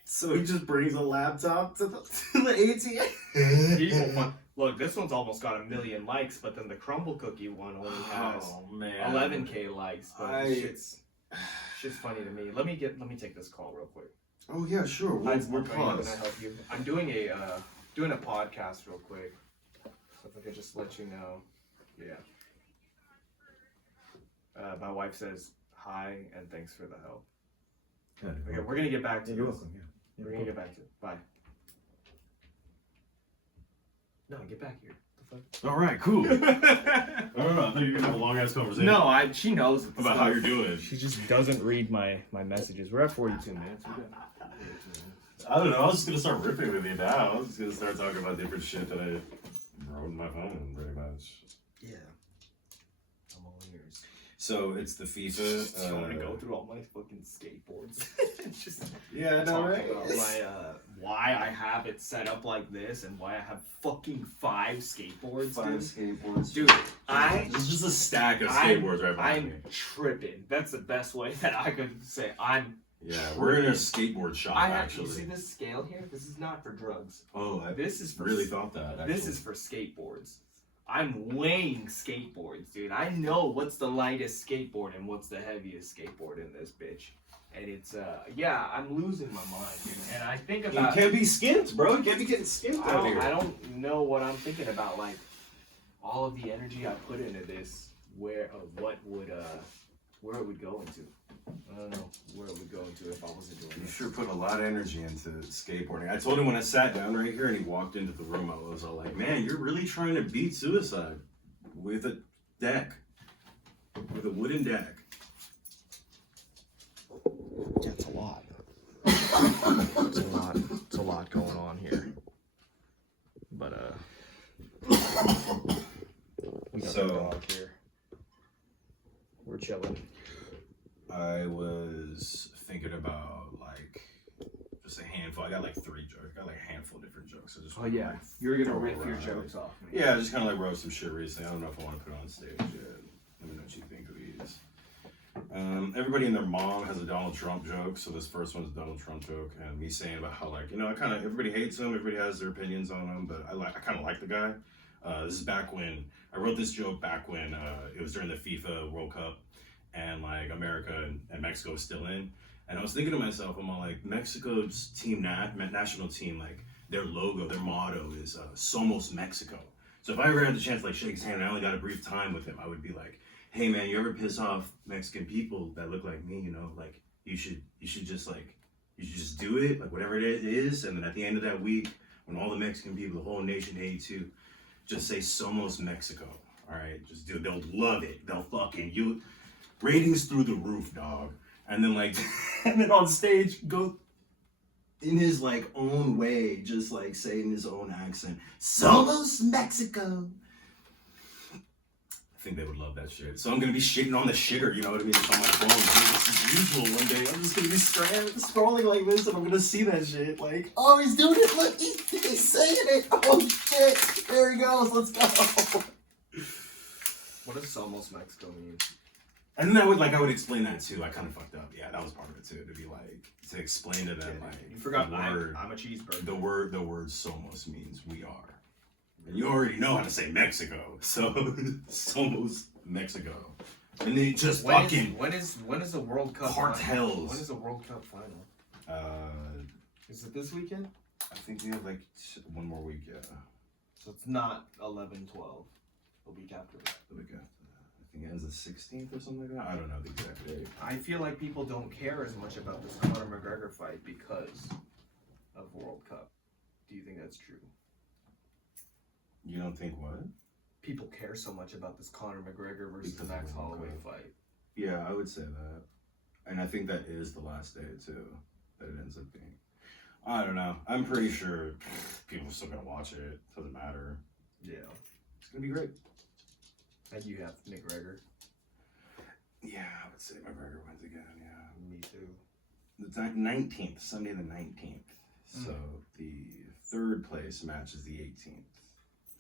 So he just brings a laptop to the ATM. People, look, this one's almost got 1 million likes, but then the crumble cookie one only has 11K likes. But shit's funny to me. Let me take this call real quick. Oh yeah, sure. We're Can paused. I help you? I'm doing a podcast real quick. So if I could just let you know, yeah. My wife says hi and thanks for the help. Okay, we're gonna get back to You're this. welcome. Yeah. We're gonna get back to it. Bye. No, get back here. All right, cool. I don't know. I thought you were gonna have a long ass conversation. No, she knows about how you're doing. She just doesn't read my messages. We're at 42 minutes. I don't know. I was just gonna start ripping with you now. I was just gonna start talking about different shit that I wrote in my phone, pretty much. Yeah. I'm all ears. So it's the FIFA. I want to go through all my fucking skateboards. Just Yeah, I know, talk right? about my why I have it set up like this and why I have fucking 5 skateboards. Skateboards. Dude, There's just a stack of skateboards right behind me. I'm tripping. That's the best way that I could say. Yeah, we're in a skateboard shop actually. You see this scale here? This is not for drugs. Oh, I This is for really thought that. Actually. This is for skateboards. I'm weighing skateboards, dude. I know what's the lightest skateboard and what's the heaviest skateboard in this bitch. And it's, I'm losing my mind, dude. And I think You about... can't be skint, bro. You can't be getting skint out here. I don't know what I'm thinking about, like, all of the energy I put into this, where it would go into. I don't know where it would go into if I wasn't doing You this. sure put a lot of energy into skateboarding. I told him when I sat down right here and he walked into the room, I was all like, man, you're really trying to beat suicide with a deck. With a wooden deck. Yeah, it's a lot. It's a lot going on here. But we got the dog here. We're chilling. I was thinking about like just a handful. I got like 3 jokes. I got like a handful of different jokes. So just You were gonna throw rip your around. jokes off me. Yeah, I just kind of like wrote some shit recently. I don't know if I want to put it on stage yet. Let me know what you think of these. Everybody and their mom has a Donald Trump joke, so this first one's a Donald Trump joke, and me saying about how like everybody hates him, everybody has their opinions on him, but I kind of like the guy. This is back when I wrote this joke back when it was during the FIFA World Cup, and like America and Mexico was still in, and I was thinking to myself, I'm all like Mexico's national team, like their logo, their motto is "Somos Mexico." So if I ever had the chance to like shake his hand, and I only got a brief time with him, I would be like, hey man, you ever piss off Mexican people that look like me, like you should just do it, like whatever it is, and then at the end of that week, when all the Mexican people, the whole nation hates you, just say Somos Mexico. All right, just do it. They'll love it. They'll fucking ratings through the roof, dog. and then like, and then on stage go in his like own way, just like say in his own accent, "Somos Mexico." I think they would love that shit. So I'm gonna be shitting on the shitter, you know what I mean? It's on my phone. This is usual. One day I'm just gonna be scrolling like this, and I'm gonna see that shit. Like, Oh, he's doing it. Look, he's saying it. Oh, shit. There he goes. Let's go. What does Somos Mexico mean? and then I would explain that too. I kind of fucked up. Yeah, that was part of it too. To be like to explain to them like You forgot the I'm word. a cheeseburger. The word somos means we are. And you already know how to say Mexico. So somos Mexico. And they just When fucking is the World Cup cartels. Final? When is the World Cup final? Is it this weekend? I think we have like one more week, yeah. So it's not 11-12. The week after that. The week after that. I think it ends the 16th or something like that. I don't know the exact date. I feel like people don't care as much about this Conor McGregor fight because of World Cup. Do you think that's true? You don't think what? People care so much about this Conor McGregor versus Because of Max World Holloway Cup. fight. Yeah, I would say that. And I think that is the last day too. That it ends up being. I don't know. I'm pretty sure people are still gonna watch it. Doesn't matter. Yeah. It's gonna be great. And you have McGregor. Yeah, I would say McGregor wins again. Yeah. Me too. The 19th, Sunday the 19th. So the third place match is the 18th.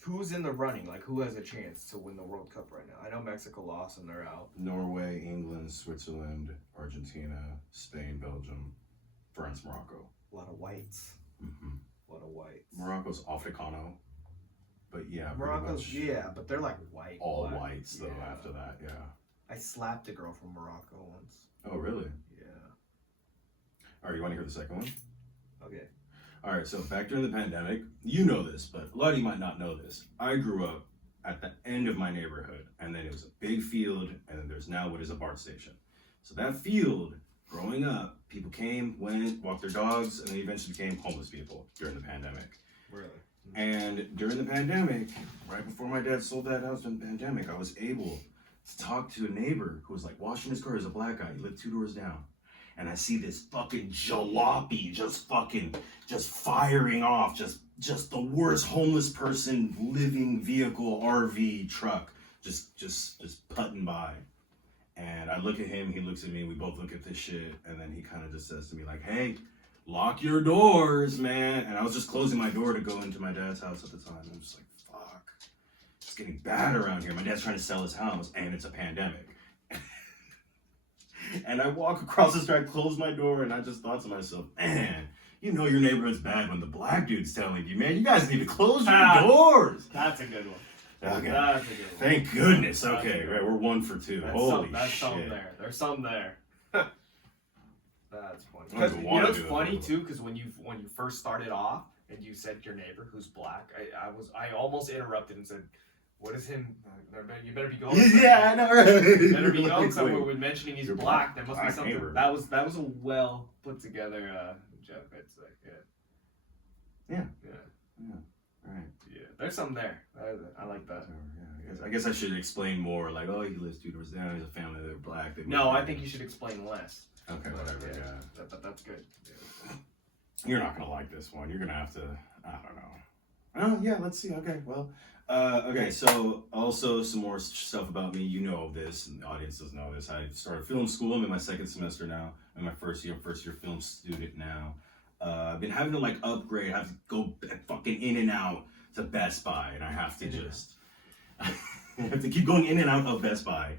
Who's in the running? Like, who has a chance to win the World Cup right now? I know Mexico lost and they're out. Norway, England, Switzerland, Argentina, Spain, Belgium, France, Morocco. A lot of whites. Mm-hmm. A lot of whites. Morocco's Africano. But yeah, pretty Morocco's, much yeah, but they're like white. all black. whites though Yeah. after that, yeah. I slapped a girl from Morocco once. Oh, really? Yeah. All right, you want to hear the second one? Okay. All right, so back during the pandemic, you know this, but a lot of you might not know this. I grew up at the end of my neighborhood, and then it was a big field, and then there's now what is a BART station. So that field, growing up, people came, went, walked their dogs, and they eventually became homeless people during the pandemic. Really? And during the pandemic, right before my dad sold that house during the pandemic, I was able to talk to a neighbor who was like washing his car. He was a black guy. He lived 2 doors down. And I see this fucking jalopy just firing off, just the worst homeless person living vehicle, RV, truck, just putting by. And I look at him, he looks at me, we both look at this shit, and then he kind of just says to me like, "Hey, lock your doors, man." And I was just closing my door to go into my dad's house at the time. I'm just like, fuck, it's getting bad around here. My dad's trying to sell his house, and it's a pandemic. And I walk across the street, I close my door, and I just thought to myself, man, you know your neighborhood's bad when the black dude's telling you, man, you guys need to close your doors. That's a good one. Okay. That's a good one. Thank goodness. That's Okay, good. right, we're 1 for 2. Holy That's shit. some there. There's some there. That's funny. I don't 'Cause even you wanna know what's do it. funny too? Because when you first started off and you said your neighbor who's black, I almost interrupted and said, "What is him? You better be going." Yeah, I know, right? You better be going Like, somewhere with mentioning he's your black. There must be black something. neighbor. That was a well put together joke. I'd say. Yeah. Yeah. All right. Yeah. There's something there. I like that. Yeah, I guess I should explain more. Like, oh, he lives 2 doors down. He's a family. They're black. They No, I think you should explain less. Okay, whatever. Yeah. But that's good. Yeah. You're not gonna like this one. You're gonna have to. I don't know. Oh yeah, let's see. Okay, well, okay. So also some more stuff about me. You know this, and the audience doesn't know this. I started film school. I'm in my 2nd semester now. I'm in my first year film student now. I've been having to like upgrade. I have to go fucking in and out to Best Buy, and I have to just. I have to keep going in and out of Best Buy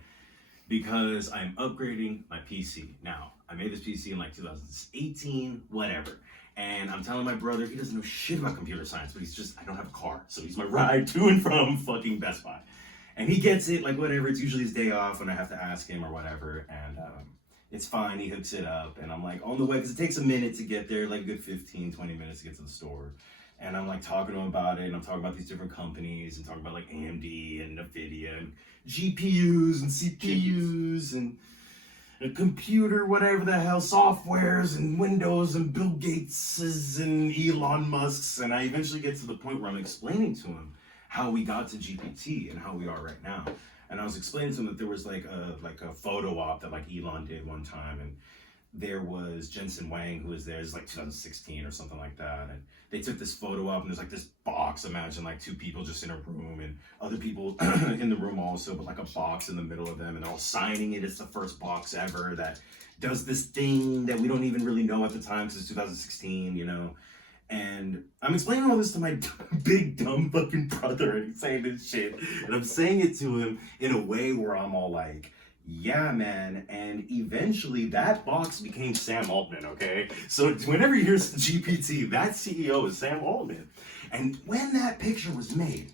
because I'm upgrading my PC. Now, I made this PC in like 2018, whatever. And I'm telling my brother, he doesn't know shit about computer science, but I don't have a car. So he's my ride to and from fucking Best Buy. And he gets it, like whatever, it's usually his day off when I have to ask him or whatever. And it's fine, he hooks it up. And I'm like on the way, because it takes a minute to get there, like a good 15, 20 minutes to get to the store. And I'm like talking to him about it, and I'm talking about these different companies, and talking about like AMD and NVIDIA, and GPUs and CPUs, and a computer, whatever the hell, softwares and Windows and Bill Gates's and Elon Musk's. And I eventually get to the point where I'm explaining to him how we got to GPT and how we are right now. And I was explaining to him that there was like a photo op that like Elon did one time, and there was Jensen Wang who was there. It's like 2016 or something like that, and they took this photo up, and there's like this box. Imagine like two people just in a room, and other people in the room also, but like a box in the middle of them, and they're all signing it. It's the first box ever that does this thing that we don't even really know at the time because it's 2016, you know. And I'm explaining all this to my big dumb fucking brother, and he's saying this shit, and I'm saying it to him in a way where I'm all like, yeah, man. And eventually that box became Sam Altman, okay? So whenever you hear GPT, that CEO is Sam Altman. And when that picture was made,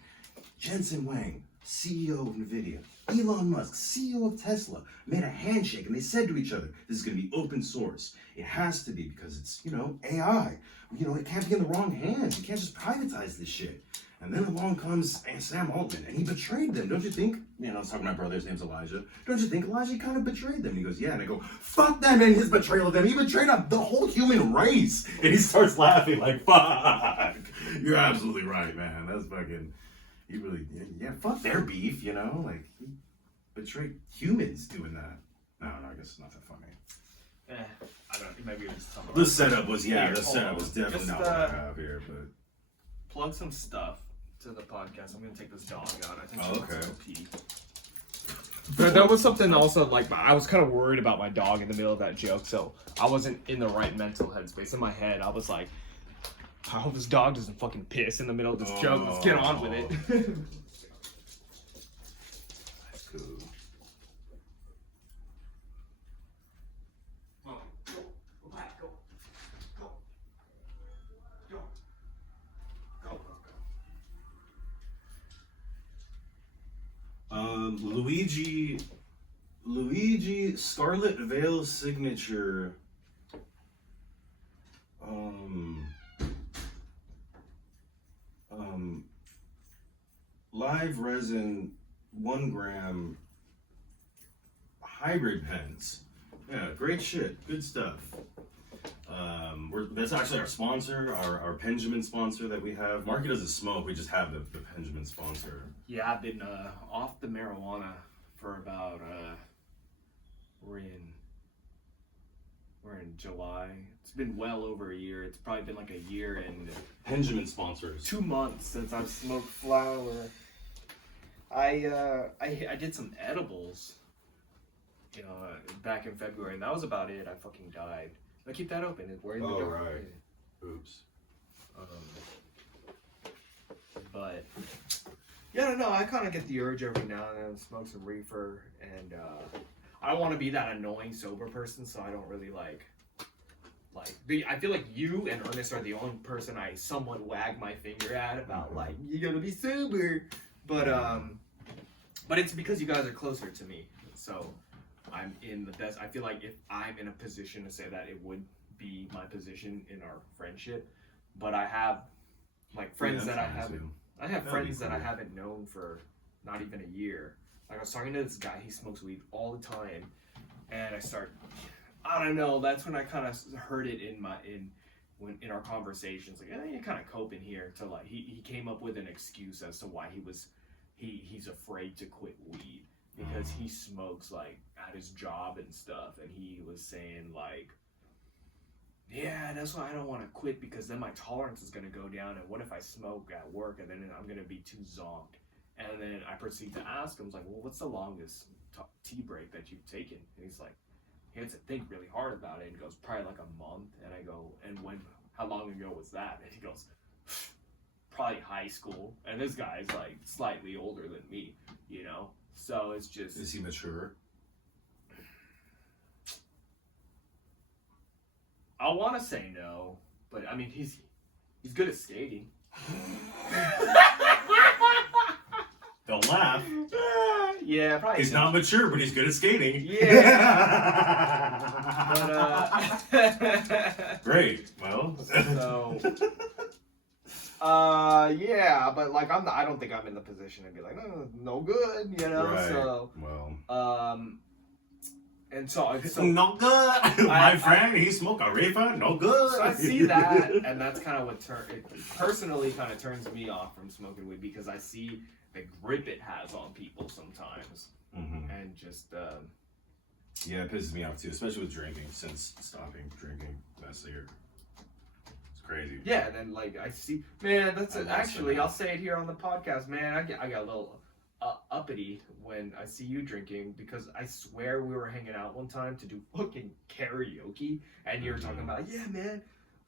Jensen Wang, CEO of NVIDIA, Elon Musk, CEO of Tesla, made a handshake, and they said to each other, this is going to be open source. It has to be because it's, you know, AI. You know, it can't be in the wrong hands. You can't just privatize this shit. And then along comes Sam Altman, and he betrayed them. Don't you think? You know, I was talking to my brother, his name's Elijah. Don't you think Elijah kind of betrayed them? And he goes, yeah. And I go, fuck that man, his betrayal of them. He betrayed the whole human race. And he starts laughing like, fuck. You're absolutely right, man. That's fucking, he really, yeah, fuck their beef, you know? Like, he betrayed humans doing that. No, I guess it's not that funny. I don't know, maybe it was something. The setup was, Here, definitely just, not what I have here, but. Plug some stuff to the podcast. I'm gonna take this dog out. I think she wants to go pee. But that was something also, like, I was kind of worried about my dog in the middle of that joke, so I wasn't in the right mental headspace. In my head, I was like, I hope this dog doesn't fucking piss in the middle of this joke. Let's get on with it. That's cool. Luigi Scarlet Veil signature. Live resin 1 gram hybrid pens. Yeah, great shit. Good stuff. That's actually our sponsor, our Benjamin sponsor that we have. Marky doesn't smoke, we just have the Benjamin sponsor. Yeah, I've been off the marijuana for about we're in July. It's been well over a year. It's probably been like a year and Benjamin sponsors. 2 months since I've smoked flower. I did some edibles, you know, back in February, and that was about it. I fucking died. I keep that open. We're in the door. Right. Oops. But yeah, no, I kind of get the urge every now and then to smoke some reefer, and I don't want to be that annoying sober person, so I don't really like. I feel like you and Ernest are the only person I somewhat wag my finger at about like you gotta be sober, but it's because you guys are closer to me, so I'm in the best. I feel like if I'm in a position to say that, it would be my position in our friendship, but I have like friends that I haven't. I have friends that I haven't known for not even a year. Like I was talking to this guy, he smokes weed all the time, and I don't know. That's when I kind of heard it in our conversations. Like, you're kind of coping here. To like, he came up with an excuse as to why he's afraid to quit weed because he smokes like at his job and stuff, and he was saying like, yeah, that's why I don't want to quit because then my tolerance is gonna go down, and what if I smoke at work and then I'm gonna be too zonked? And then I proceed to ask him, I was like, well, what's the longest tea break that you've taken? And he's like, he had to think really hard about it. And he goes, probably like a month. And I go, and how long ago was that? And he goes, probably high school. And this guy's like slightly older than me, you know? So it's just. Is he mature? I want to say no, but I mean, he's good at skating. Don't laugh. Yeah, probably. He's not mature, but he's good at skating. Yeah. But, Great. Well. So. Yeah, but like I don't think I'm in the position to be like, no good, you know. Right. So. Well. And so no good. My friend, he smoked a reefer. No good. So I see that, and that's kind of what personally kind of turns me off from smoking weed because I see grip it has on people sometimes, and just yeah, it pisses me off too, especially with drinking. Since stopping drinking last year, it's crazy. yeah. And then like I see, man, that's it. I lost Actually, it. I'll say it here on the podcast, man. I got a little uppity when I see you drinking, because I swear we were hanging out one time to do fucking karaoke, and you were talking about, yeah, man,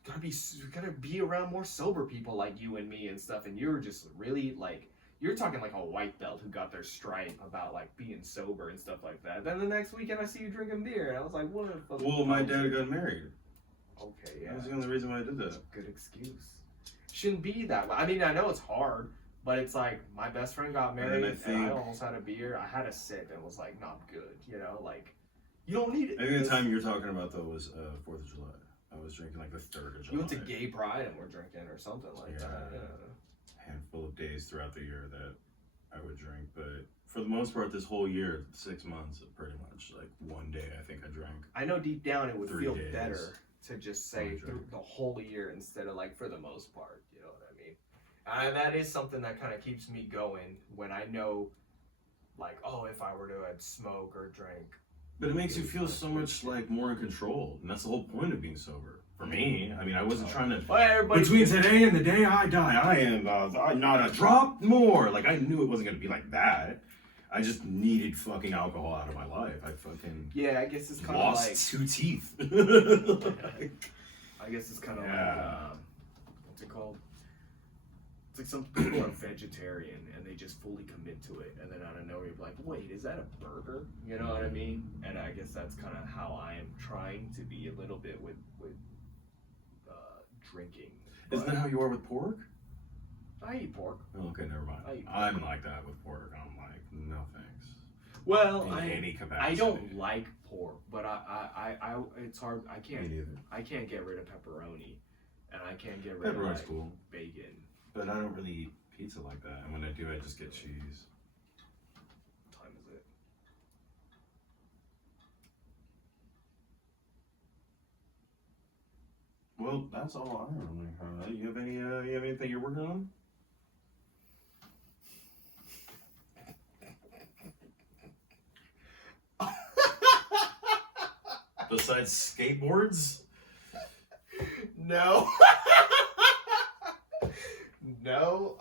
gotta be around more sober people like you and me and stuff, and you were just really like, you're talking like a white belt who got their stripe about like being sober and stuff like that. Then the next weekend I see you drinking beer, and I was like, what the fuck? Well, my dad got married. Okay, yeah. That was the only reason why I did that. Good excuse. Shouldn't be that way. I mean, I know it's hard, but it's like my best friend got married, and I almost had a beer. I had a sip and was like, not good. You know, like, you don't need it. I think the time you're talking about though was 4th of July. I was drinking like the 3rd of July. You went to Gay Pride and we're drinking or something like that. Yeah. Handful of days throughout the year that I would drink, but for the most part, this whole year, 6 months, pretty much like one day I think I drank. I know deep down it would 3 feel days. better to just say through the whole year instead of like for the most part. You know what I mean? And that is something that kind of keeps me going when I know, like, oh, if I were to smoke or drink. But it makes you feel so much like more in control, and that's the whole point of being sober. For me, I mean, I wasn't trying to. Between today and the day I die, I am not a drop more. Like, I knew it wasn't gonna be like that. I just needed fucking alcohol out of my life. I fucking I guess it's kind lost of like 2 teeth. I guess it's kind of like what's it called? It's like some people are vegetarian and they just fully commit to it, and then out of nowhere you're like, wait, is that a burger? You know what I mean? And I guess that's kind of how I am trying to be a little bit with drinking. Isn't that how you are with pork? I eat pork. Oh, okay, never mind. I'm like that with pork. I'm like, no thanks. Well, In any capacity. I don't like pork, but I it's hard. I Me neither. can't get rid of pepperoni, and I can't get rid Pepperoni's of cool, bacon. but I don't really eat pizza like that. And when I do, I just get cheese. What time is it? Well, that's all I really heard. You have anything you're working on? Besides skateboards? No. No.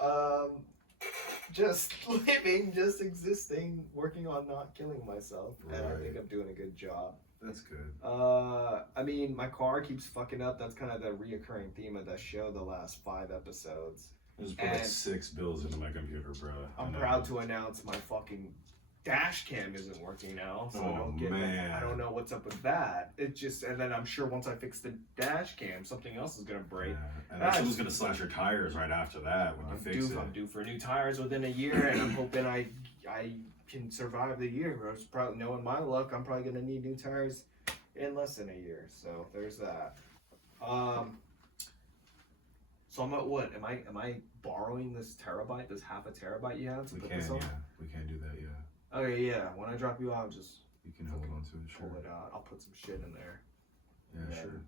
Just living, just existing, working on not killing myself, and I think I'm doing a good job. That's good. I mean, my car keeps fucking up. That's kind of the reoccurring theme of the show the last 5 episodes. I just put like 6 bills into my computer, bro. I'm proud to announce my fucking dash cam isn't working now, so I don't know what's up with that. It just, and then I'm sure once I fix the dash cam, something else is gonna break. Yeah. And then someone's gonna slash your tires right after that when you fix it. I'm due for new tires within a year, and I'm hoping I can survive the year. Or probably, knowing my luck, I'm probably gonna need new tires in less than a year. So there's that. So I'm at what? Am I borrowing this terabyte, this half a terabyte you have to put this on? Yeah, we can do that. Yeah. Okay, yeah. When I drop you off, just You can hold on to it. Sure. pull it out. I'll put some shit in there. Yeah, sure.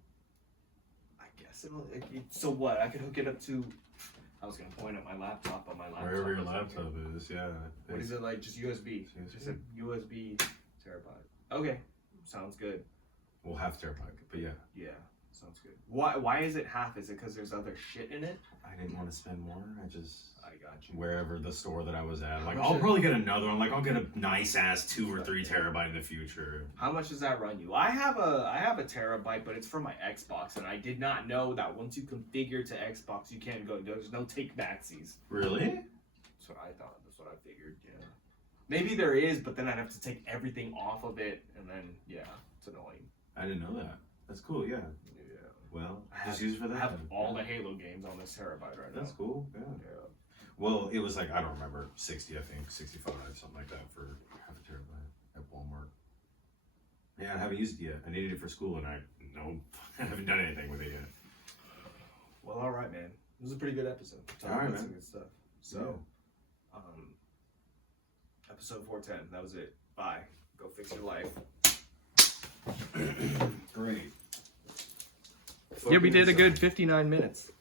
I guess so what? I could hook it up to. I was gonna point at my laptop, but my laptop. Wherever your laptop is, yeah. What is it like? Just USB. Just a USB terabyte. Okay, sounds good. Well, half terabyte, but yeah. Yeah, sounds good. Why is it half? Is it because there's other shit in it? I didn't want to spend more. I got you. Wherever the store that I was at, like I'll probably get another one. Like I'll get a nice ass 2 or 3 terabyte in the future. How much does that run you? I have a terabyte, but it's for my Xbox, and I did not know that once you configure to Xbox, you can't go. There's no take backsies. Really? That's what I thought. That's what I figured. Yeah. Maybe there is, but then I'd have to take everything off of it, and then it's annoying. I didn't know that. That's cool. Yeah. Yeah. Well, just use it for that. I have all the Halo games on this terabyte right now. That's cool. Yeah. Well, it was like, I don't remember, 60, I think, 65, something like that for half a terabyte at Walmart. Yeah, I haven't used it yet. I needed it for school, and I haven't done anything with it yet. Well, all right, man. It was a pretty good episode. All right, man. Some good stuff. So, episode 410. That was it. Bye. Go fix your life. Great. Yeah, we did a good 59 minutes.